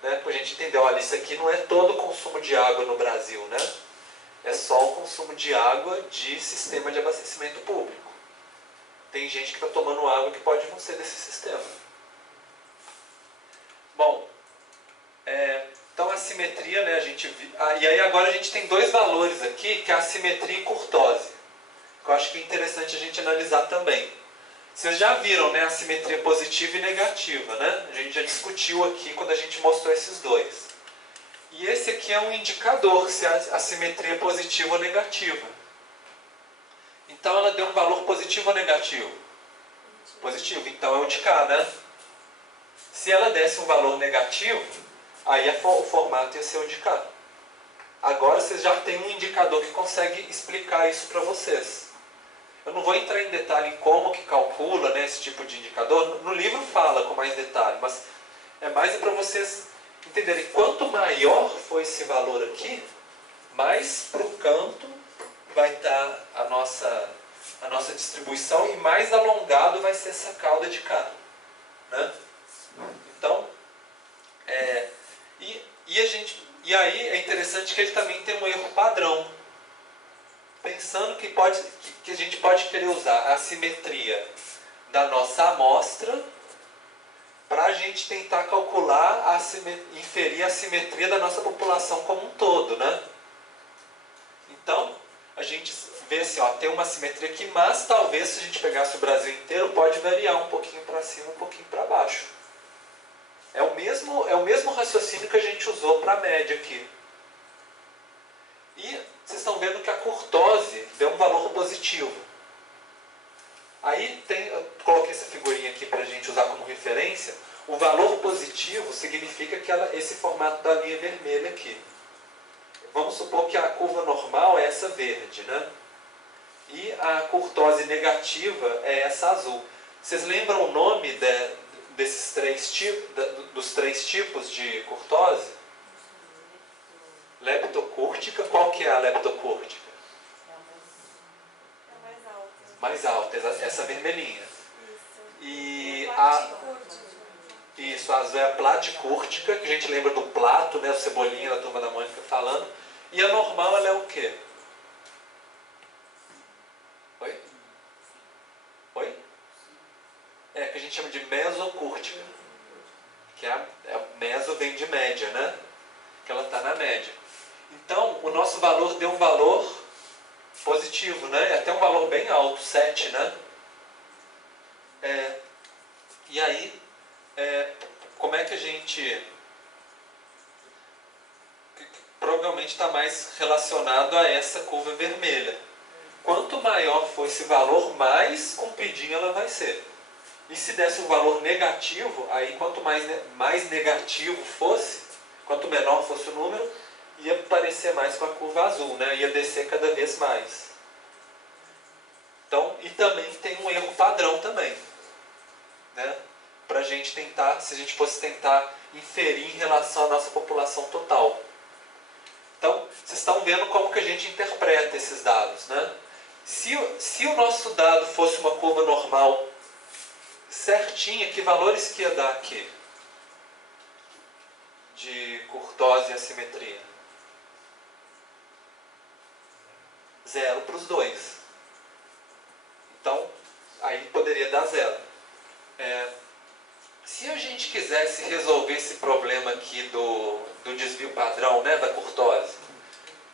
né? Para a gente entender, olha, isso aqui não é todo o consumo de água no Brasil, né? É só o consumo de água de sistema de abastecimento público. Tem gente que está tomando água que pode não ser desse sistema. Bom, então a simetria, né, a gente... e aí agora a gente tem dois valores aqui, que é a simetria e curtose. Que eu acho que é interessante a gente analisar também. Vocês já viram, né, a simetria positiva e negativa, né? A gente já discutiu aqui quando a gente mostrou esses dois. E esse aqui é um indicador se a simetria é positiva ou negativa. Então ela deu um valor positivo ou negativo? Positivo, então é o de cá, né? Se ela desse um valor negativo, aí o formato ia ser o de cá. Agora vocês já têm um indicador que consegue explicar isso para vocês. Eu não vou entrar em detalhe em como que calcula, né, esse tipo de indicador. No livro fala com mais detalhe, mas é mais para vocês entenderem. Quanto maior for esse valor aqui, mais para o canto vai estar a nossa distribuição e mais alongado vai ser essa cauda de cá, né? Então, e aí é interessante que ele também tem um erro padrão. Pensando que a gente pode querer usar a simetria da nossa amostra para a gente tentar calcular, inferir a simetria da nossa população como um todo, né? Então, a gente vê assim, ó, tem uma simetria aqui, mas talvez se a gente pegasse o Brasil inteiro, pode variar um pouquinho para cima, um pouquinho para baixo. É o mesmo raciocínio que a gente usou para a média aqui. E vocês estão vendo que a curtose deu um valor positivo. Aí eu coloquei essa figurinha aqui para a gente usar como referência. O valor positivo significa que esse formato da linha vermelha aqui. Vamos supor que a curva normal é essa verde, né? E a curtose negativa é essa azul. Vocês lembram o nome dos três tipos de curtose? Leptocúrtica, qual que é a leptocúrtica? É mais alta. Mais alta, essa vermelhinha. Isso. E Isso, a azul é a platicúrtica, que a gente lembra do Plato, né, o Cebolinha da Turma da Mônica falando. E a normal, ela é o quê? Oi? Oi? Que a gente chama de mesocúrtica. Que meso vem de média, né? Que ela está na média. Então, o nosso valor deu um valor positivo, né? Até um valor bem alto, 7, né? E aí, como é que a gente... Provavelmente está mais relacionado a essa curva vermelha. Quanto maior for esse valor, mais compridinha ela vai ser. E se desse um valor negativo, aí quanto mais negativo fosse, quanto menor fosse o número, ia parecer mais com a curva azul, né? Ia descer cada vez mais. Então, e também tem um erro padrão também, né? Para a gente tentar, se a gente fosse tentar inferir em relação à nossa população total. Então, vocês estão vendo como que a gente interpreta esses dados, né? Se o nosso dado fosse uma curva normal certinha, que valores que ia dar aqui? De curtose e assimetria? 0 para os dois. Então, aí poderia dar 0. Se a gente gente quisesse resolver esse problema aqui do desvio padrão, né, da kurtose,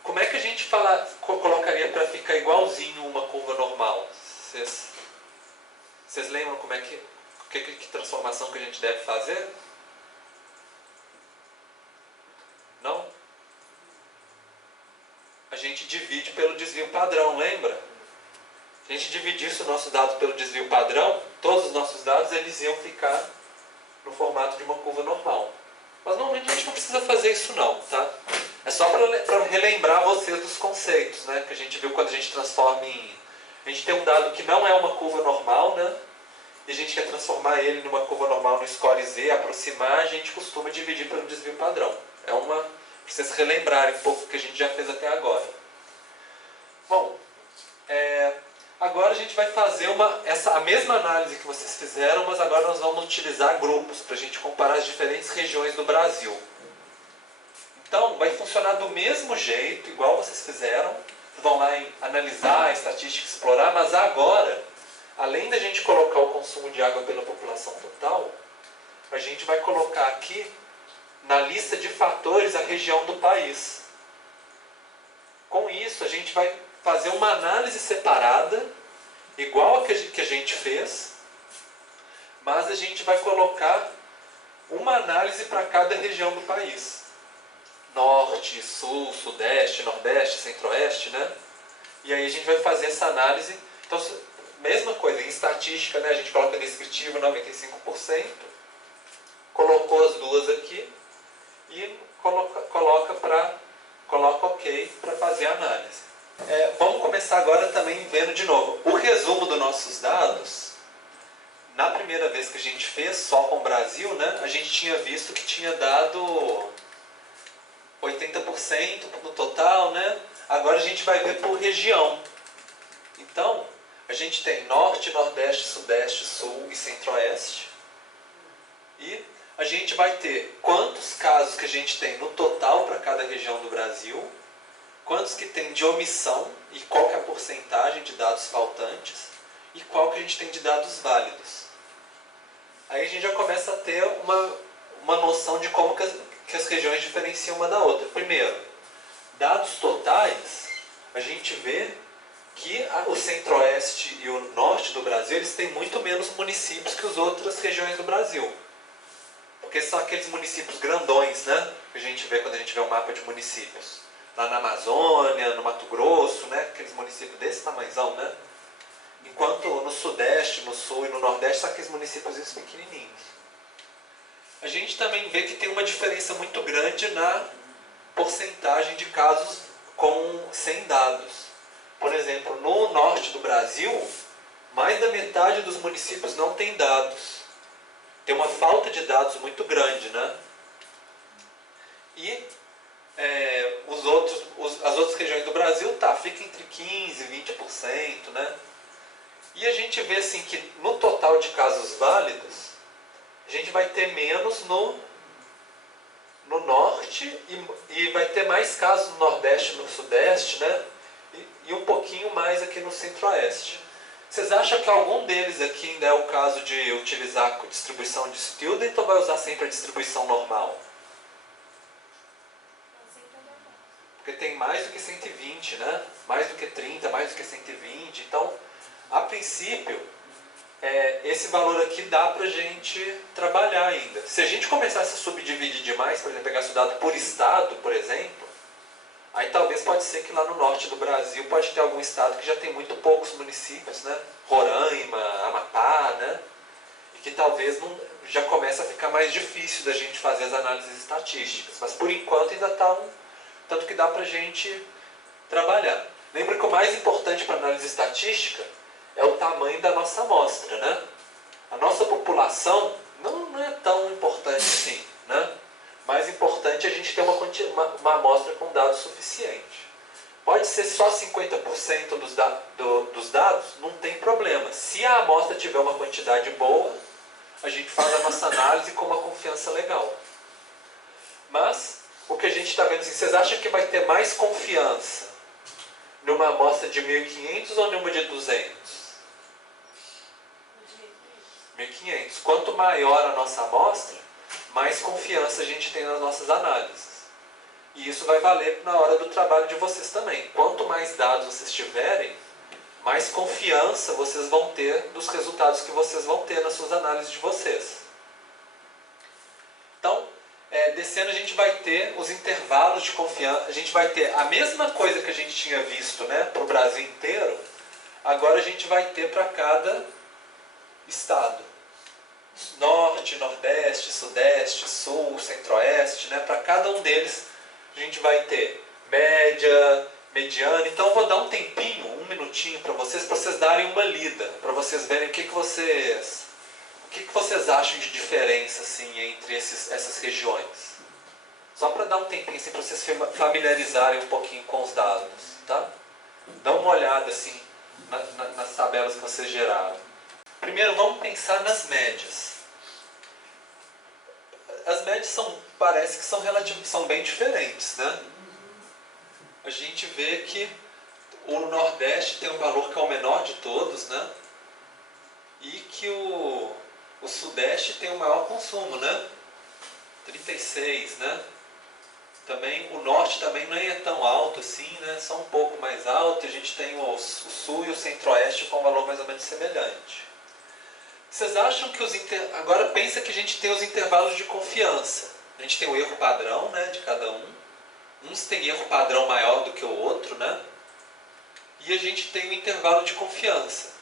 como é que a gente colocaria para ficar igualzinho uma curva normal? Vocês lembram como é que transformação que a gente deve fazer? Não? A gente divide pelo desvio padrão, lembra? Se a gente dividisse o nosso dado pelo desvio padrão, todos os nossos dados eles iam ficar no formato de uma curva normal. Mas normalmente a gente não precisa fazer isso não, tá? É só para relembrar vocês dos conceitos, né? Que a gente viu quando a gente transforma em... A gente tem um dado que não é uma curva normal, né? E a gente quer transformar ele numa curva normal no score Z, aproximar, a gente costuma dividir pelo desvio padrão. É uma... para vocês relembrarem um pouco o que a gente já fez até agora. Bom, agora a gente vai fazer a mesma análise que vocês fizeram, mas agora nós vamos utilizar grupos para a gente comparar as diferentes regiões do Brasil. Então, vai funcionar do mesmo jeito, igual vocês fizeram. Vão lá analisar a estatística, explorar, mas agora, além da gente colocar o consumo de água pela população total, a gente vai colocar aqui na lista de fatores a região do país. Com isso, a gente vai fazer uma análise separada, igual a que a gente fez, mas a gente vai colocar uma análise para cada região do país. Norte, Sul, Sudeste, Nordeste, Centro-Oeste, né? E aí a gente vai fazer essa análise. Então, mesma coisa, em estatística, né? A gente coloca descritivo 95%, colocou as duas aqui e coloca OK para fazer a análise. Vamos começar agora também vendo de novo. O resumo dos nossos dados, na primeira vez que a gente fez, só com o Brasil, né? A gente tinha visto que tinha dado 80% no total, né? Agora a gente vai ver por região. Então, a gente tem Norte, Nordeste, Sudeste, Sul e Centro-Oeste. E a gente vai ter quantos casos que a gente tem no total para cada região do Brasil, quantos que tem de omissão e qual que é a porcentagem de dados faltantes e qual que a gente tem de dados válidos. Aí a gente já começa a ter uma noção de como que as regiões diferenciam uma da outra. Primeiro, dados totais, a gente vê que o Centro-Oeste e o Norte do Brasil eles têm muito menos municípios que as outras regiões do Brasil. Porque são aqueles municípios grandões, né? Que a gente vê quando a gente vê o mapa de municípios. Lá na Amazônia, no Mato Grosso, né? Aqueles municípios desse tamanhozão, né? Enquanto no Sudeste, no Sul e no Nordeste são aqueles municípios pequenininhos. A gente também vê que tem uma diferença muito grande na porcentagem de casos sem dados. Por exemplo, no norte do Brasil, mais da metade dos municípios não tem dados. Tem uma falta de dados muito grande, né? E as outras regiões do Brasil fica entre 15% e 20%, né? E a gente vê assim que no total de casos válidos, a gente vai ter menos no norte e vai ter mais casos no nordeste e no sudeste, né? E um pouquinho mais aqui no centro-oeste. Vocês acham que algum deles aqui ainda é o caso de utilizar a distribuição de student ou vai usar sempre a distribuição normal? Porque tem mais do que 120, né? Mais do que 30, mais do que 120. Então, a princípio, esse valor aqui dá para a gente trabalhar ainda. Se a gente começasse a subdividir demais, por exemplo, pegasse o dado por estado, por exemplo, aí talvez pode ser que lá no norte do Brasil pode ter algum estado que já tem muito poucos municípios, né? Roraima, Amapá, né? E que talvez já comece a ficar mais difícil da gente fazer as análises estatísticas. Mas por enquanto ainda está tanto que dá para a gente trabalhar. Lembra que o mais importante para análise estatística é o tamanho da nossa amostra, né? A nossa população não é tão importante assim, né? Mais importante é a gente ter uma amostra com dados suficiente. Pode ser só 50% dos dados, não tem problema. Se a amostra tiver uma quantidade boa, a gente faz a nossa análise com uma confiança legal. Mas, o que a gente está vendo, assim, vocês acham que vai ter mais confiança numa amostra de 1.500 ou numa de 200? 1.500. Quanto maior a nossa amostra, mais confiança a gente tem nas nossas análises. E isso vai valer na hora do trabalho de vocês também. Quanto mais dados vocês tiverem, mais confiança vocês vão ter dos resultados que vocês vão ter nas suas análises de vocês. Então, descendo a gente vai ter os intervalos de confiança, a gente vai ter a mesma coisa que a gente tinha visto, né, para o Brasil inteiro, agora a gente vai ter para cada estado. Norte, Nordeste, Sudeste, Sul, Centro-Oeste, né, para cada um deles a gente vai ter média, mediana. Então eu vou dar um tempinho, um minutinho para vocês darem uma lida, para vocês verem o que vocês acham de diferença assim, entre essas regiões. Só para dar um tempinho assim, para vocês familiarizarem um pouquinho com os dados. Tá? Dá uma olhada assim, nas tabelas que vocês geraram. Primeiro vamos pensar nas médias. As médias parece que são bem diferentes, né? A gente vê que o Nordeste tem um valor que é o menor de todos, né? E que o Sudeste tem o maior consumo, né? 36, né? Também, o Norte também nem é tão alto assim, né? Só um pouco mais alto. E a gente tem o Sul e o Centro-Oeste com um valor mais ou menos semelhante. Vocês acham que agora pensa que a gente tem os intervalos de confiança. A gente tem o erro padrão, né, de cada um. Uns têm erro padrão maior do que o outro, né? E a gente tem o intervalo de confiança,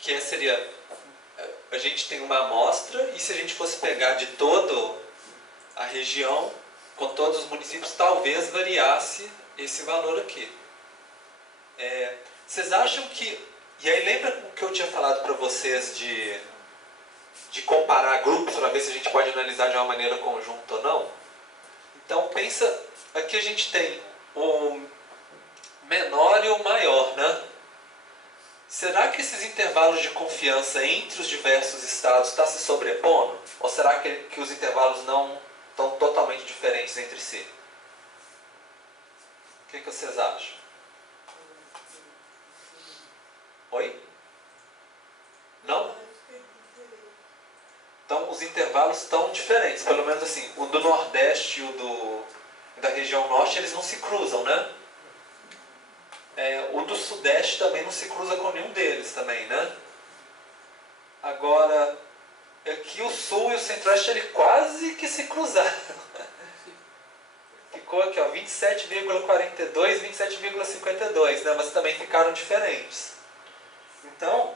que seria, a gente tem uma amostra, e se a gente fosse pegar de toda a região, com todos os municípios, talvez variasse esse valor aqui. Vocês acham que... E aí lembra o que eu tinha falado para vocês de comparar grupos para ver se a gente pode analisar de uma maneira conjunta ou não? Então pensa, aqui a gente tem o menor e o maior, né? Será que esses intervalos de confiança entre os diversos estados estão se sobrepondo? Ou será que os intervalos não estão totalmente diferentes entre si? O que vocês acham? Oi? Não? Então os intervalos estão diferentes, pelo menos assim, o do Nordeste e o da região Norte, eles não se cruzam, né? O do Sudeste também não se cruza com nenhum deles também, né? Agora, aqui o Sul e o Centro-Oeste, ele quase que se cruzaram. Ficou aqui, ó, 27,42, 27,52, né? Mas também ficaram diferentes. Então,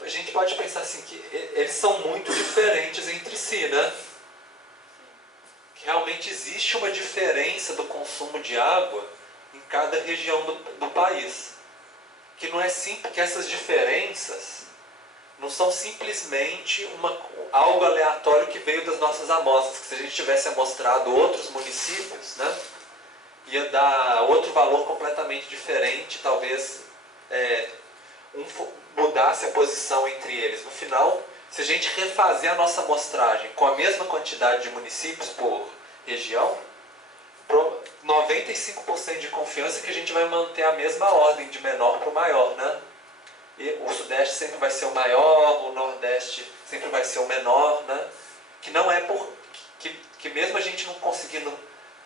a gente pode pensar assim, que eles são muito diferentes entre si, né? Que realmente existe uma diferença do consumo de água em cada região do país. Que não é simples, que essas diferenças não são simplesmente algo aleatório que veio das nossas amostras, que se a gente tivesse amostrado outros municípios, né, ia dar outro valor completamente diferente, talvez mudasse a posição entre eles. No final, se a gente refazer a nossa amostragem com a mesma quantidade de municípios por região, 95% de confiança que a gente vai manter a mesma ordem de menor para o maior, né? E o Sudeste sempre vai ser o maior, o Nordeste sempre vai ser o menor, né? Que não é que mesmo a gente não conseguindo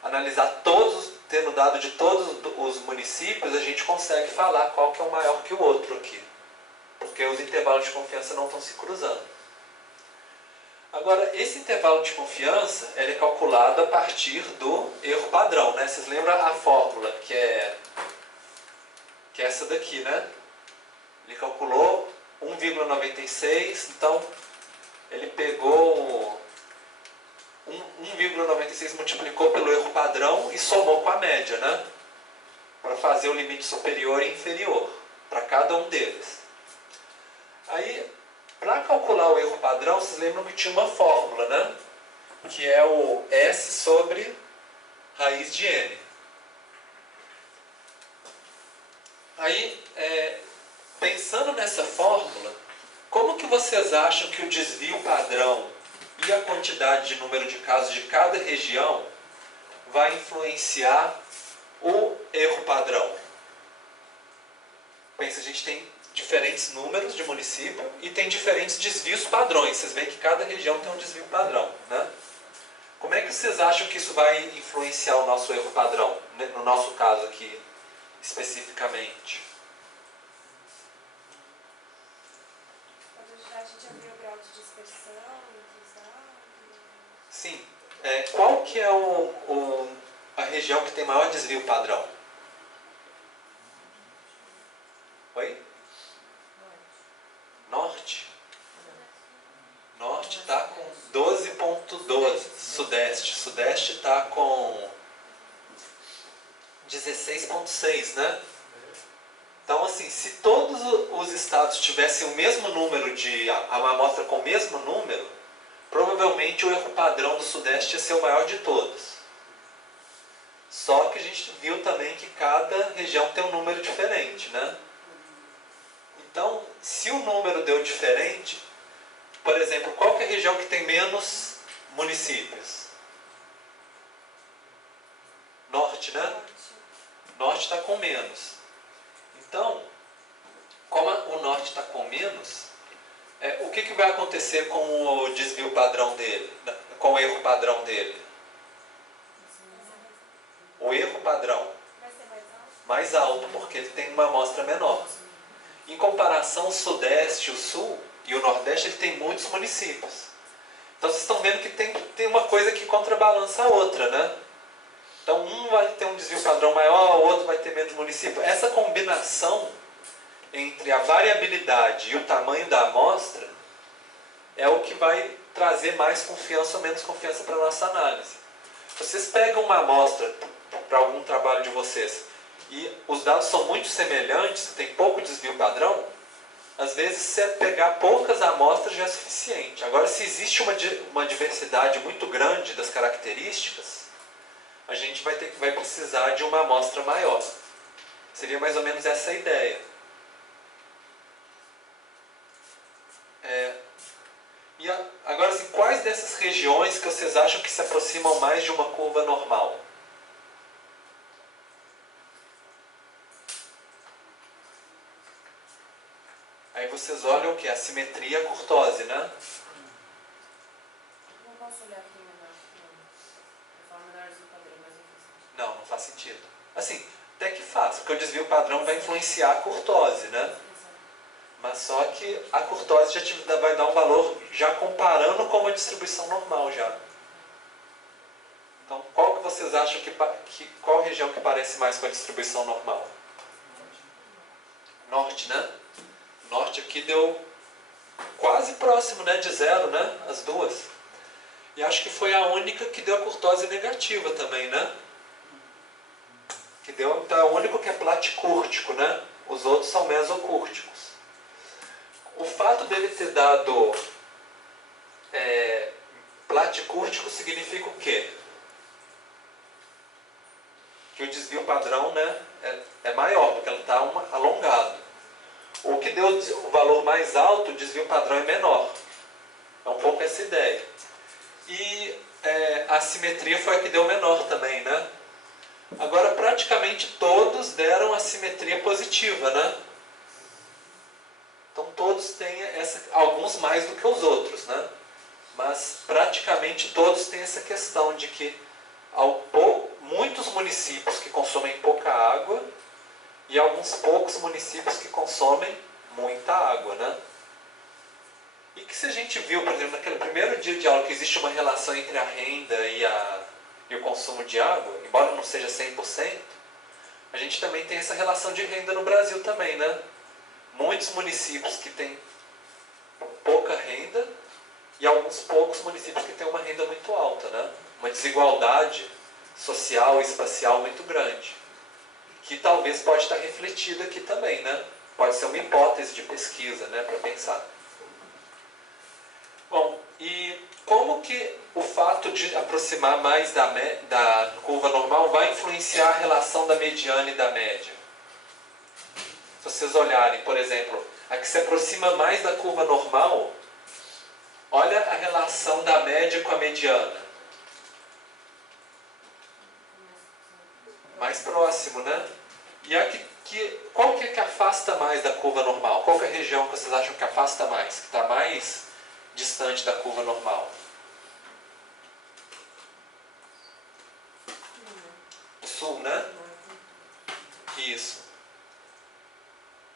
analisar todos, tendo dado de todos os municípios, a gente consegue falar qual que é o maior que o outro aqui. Porque os intervalos de confiança não estão se cruzando. Agora, esse intervalo de confiança ele é calculado a partir do erro padrão, né? Vocês lembram a fórmula, que é essa daqui, né? Ele calculou 1,96, então ele pegou 1,96, multiplicou pelo erro padrão e somou com a média, né? Para fazer o limite superior e inferior para cada um deles. Aí, para calcular o erro padrão, vocês lembram que tinha uma fórmula, né? Que é o S sobre raiz de N. Aí, pensando nessa fórmula, como que vocês acham que o desvio padrão e a quantidade de número de casos de cada região vai influenciar o erro padrão? Pensa, a gente tem diferentes números de município e tem diferentes desvios padrões. Vocês veem que cada região tem um desvio padrão, né? Como é que vocês acham que isso vai influenciar o nosso erro padrão, né? No nosso caso aqui, especificamente? Pode ajudar a gente a ver o grau de dispersão entre os dados? Sim. Qual que é a região que tem maior desvio padrão? Oi? Norte. Norte está com 12,12. Sudeste. Sudeste está com 16,6, né? Então, assim, se todos os estados tivessem o mesmo número uma amostra com o mesmo número, provavelmente o erro padrão do Sudeste ia ser o maior de todos. Só que a gente viu também que cada região tem um número diferente, né? Então, se o número deu diferente, por exemplo, qual que é a região que tem menos municípios? Norte, né? Norte está com menos. Então, como o Norte está com menos, o que vai acontecer com o desvio padrão dele? Com o erro padrão dele? O erro padrão Vai ser mais alto? mais alto, porque ele tem uma amostra menor. Em comparação, o Sudeste, o Sul e o Nordeste, ele tem muitos municípios. Então vocês estão vendo que tem uma coisa que contrabalança a outra, né? Então um vai ter um desvio padrão maior, o outro vai ter menos município. Essa combinação entre a variabilidade e o tamanho da amostra é o que vai trazer mais confiança ou menos confiança para a nossa análise. Vocês pegam uma amostra para algum trabalho de vocês e os dados são muito semelhantes, tem pouco desvio padrão, às vezes você pegar poucas amostras já é suficiente. Agora, se existe uma diversidade muito grande das características, a gente vai precisar de uma amostra maior. Seria mais ou menos essa a ideia. Agora, assim, quais dessas regiões que vocês acham que se aproximam mais de uma curva normal? Aí vocês olham o que? A simetria e a curtose, né? Não posso olhar aqui menor. Eu falo menor do padrão, mas não faz sentido. Não faz sentido. Assim, até que faz, porque o desvio padrão vai influenciar a curtose, né? Mas só que a curtose já vai dar um valor já comparando com uma distribuição normal já. Então, qual que vocês acham qual região que parece mais com a distribuição normal? Norte, né? Norte aqui deu quase próximo, né, de zero, né? As duas. E acho que foi a única que deu a curtose negativa também, né? Então é o único que é platicúrtico, né? Os outros são mesocúrticos. O fato dele ter dado platicúrtico significa o quê? Que o desvio padrão, né, é maior, porque ele está alongado. O que deu o valor mais alto, o desvio padrão é menor. É um pouco essa ideia. E a simetria foi a que deu menor também, né? Agora, praticamente todos deram a simetria positiva, né? Então, todos têm alguns mais do que os outros, né? Mas, praticamente todos têm essa questão de que muitos municípios que consomem pouca água e alguns poucos municípios que consomem muita água, né? E que se a gente viu, por exemplo, naquele primeiro dia de aula que existe uma relação entre a renda e o consumo de água, embora não seja 100%, a gente também tem essa relação de renda no Brasil também, né? Muitos municípios que têm pouca renda e alguns poucos municípios que têm uma renda muito alta, né? Uma desigualdade social e espacial muito grande, que talvez pode estar refletida aqui também, né? Pode ser uma hipótese de pesquisa, né, para pensar. Bom, e como que o fato de aproximar mais da curva normal vai influenciar a relação da mediana e da média? Se vocês olharem, por exemplo, a que se aproxima mais da curva normal, olha a relação da média com a mediana. Mais próximo, né? E qual que é que afasta mais da curva normal? Qual que é a região que vocês acham que afasta mais? Que está mais distante da curva normal? O sul, né? Isso.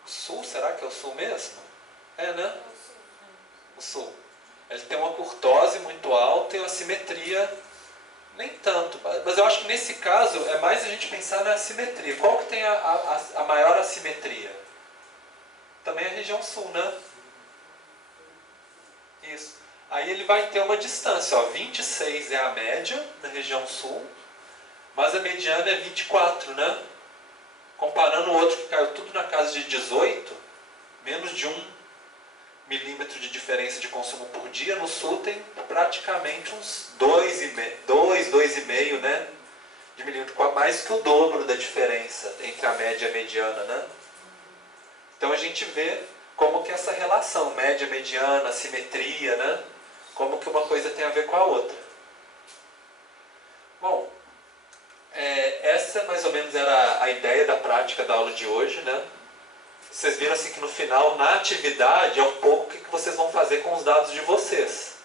O sul, será que é o sul mesmo? É, né? O sul. Ele tem uma curtose muito alta e uma simetria nem tanto. Mas eu acho que nesse caso é mais a gente pensar na assimetria. Qual que tem a maior assimetria? Também a região sul, né? Isso. Aí ele vai ter uma distância. Ó, 26 é a média da região sul, mas a mediana é 24, né? Comparando o outro que caiu tudo na casa de 18, menos de 1 milímetro de diferença de consumo por dia, no sul tem praticamente uns 2,5, né? De milímetro, mais que o dobro da diferença entre a média e a mediana, né? Então a gente vê como que essa relação média, mediana, simetria, né? Como que uma coisa tem a ver com a outra. Bom, essa mais ou menos era a ideia da prática da aula de hoje, né? Vocês viram assim que no final, na atividade, é um pouco o que vocês vão fazer com os dados de vocês.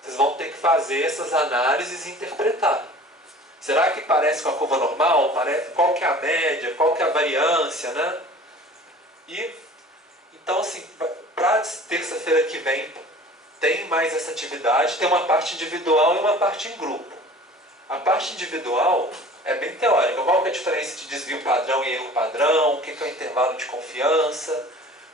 Vocês vão ter que fazer essas análises e interpretar. Será que parece com a curva normal? Qual que é a média? Qual que é a variância, né? Então, assim, para terça-feira que vem, tem mais essa atividade, tem uma parte individual e uma parte em grupo. A parte individual é bem teórica. Qual que é a diferença de desvio padrão e erro padrão? O que é o intervalo de confiança?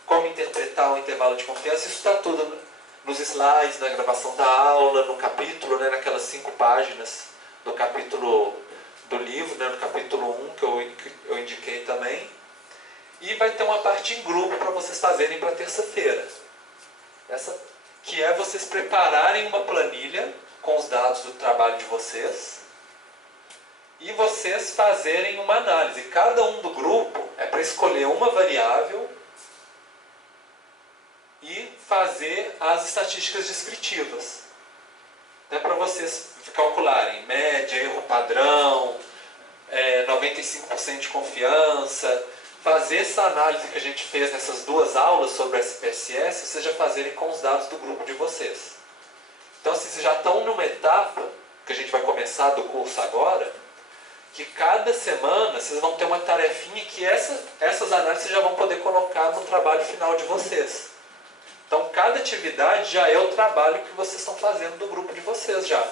Como interpretar o intervalo de confiança? Isso está tudo nos slides, na gravação da aula, no capítulo, né, naquelas 5 páginas do capítulo do livro, né, no capítulo 1 que eu indiquei também. E vai ter uma parte em grupo para vocês fazerem para terça-feira. Essa que é vocês prepararem uma planilha com os dados do trabalho de vocês e vocês fazerem uma análise. Cada um do grupo é para escolher uma variável e fazer as estatísticas descritivas. É para vocês calcularem média, erro padrão, 95% de confiança. Fazer essa análise que a gente fez nessas 2 aulas sobre o SPSS, vocês já fazerem com os dados do grupo de vocês. Então, assim, vocês já estão numa etapa, que a gente vai começar do curso agora, que cada semana vocês vão ter uma tarefinha que essas análises já vão poder colocar no trabalho final de vocês. Então, cada atividade já é o trabalho que vocês estão fazendo do grupo de vocês já.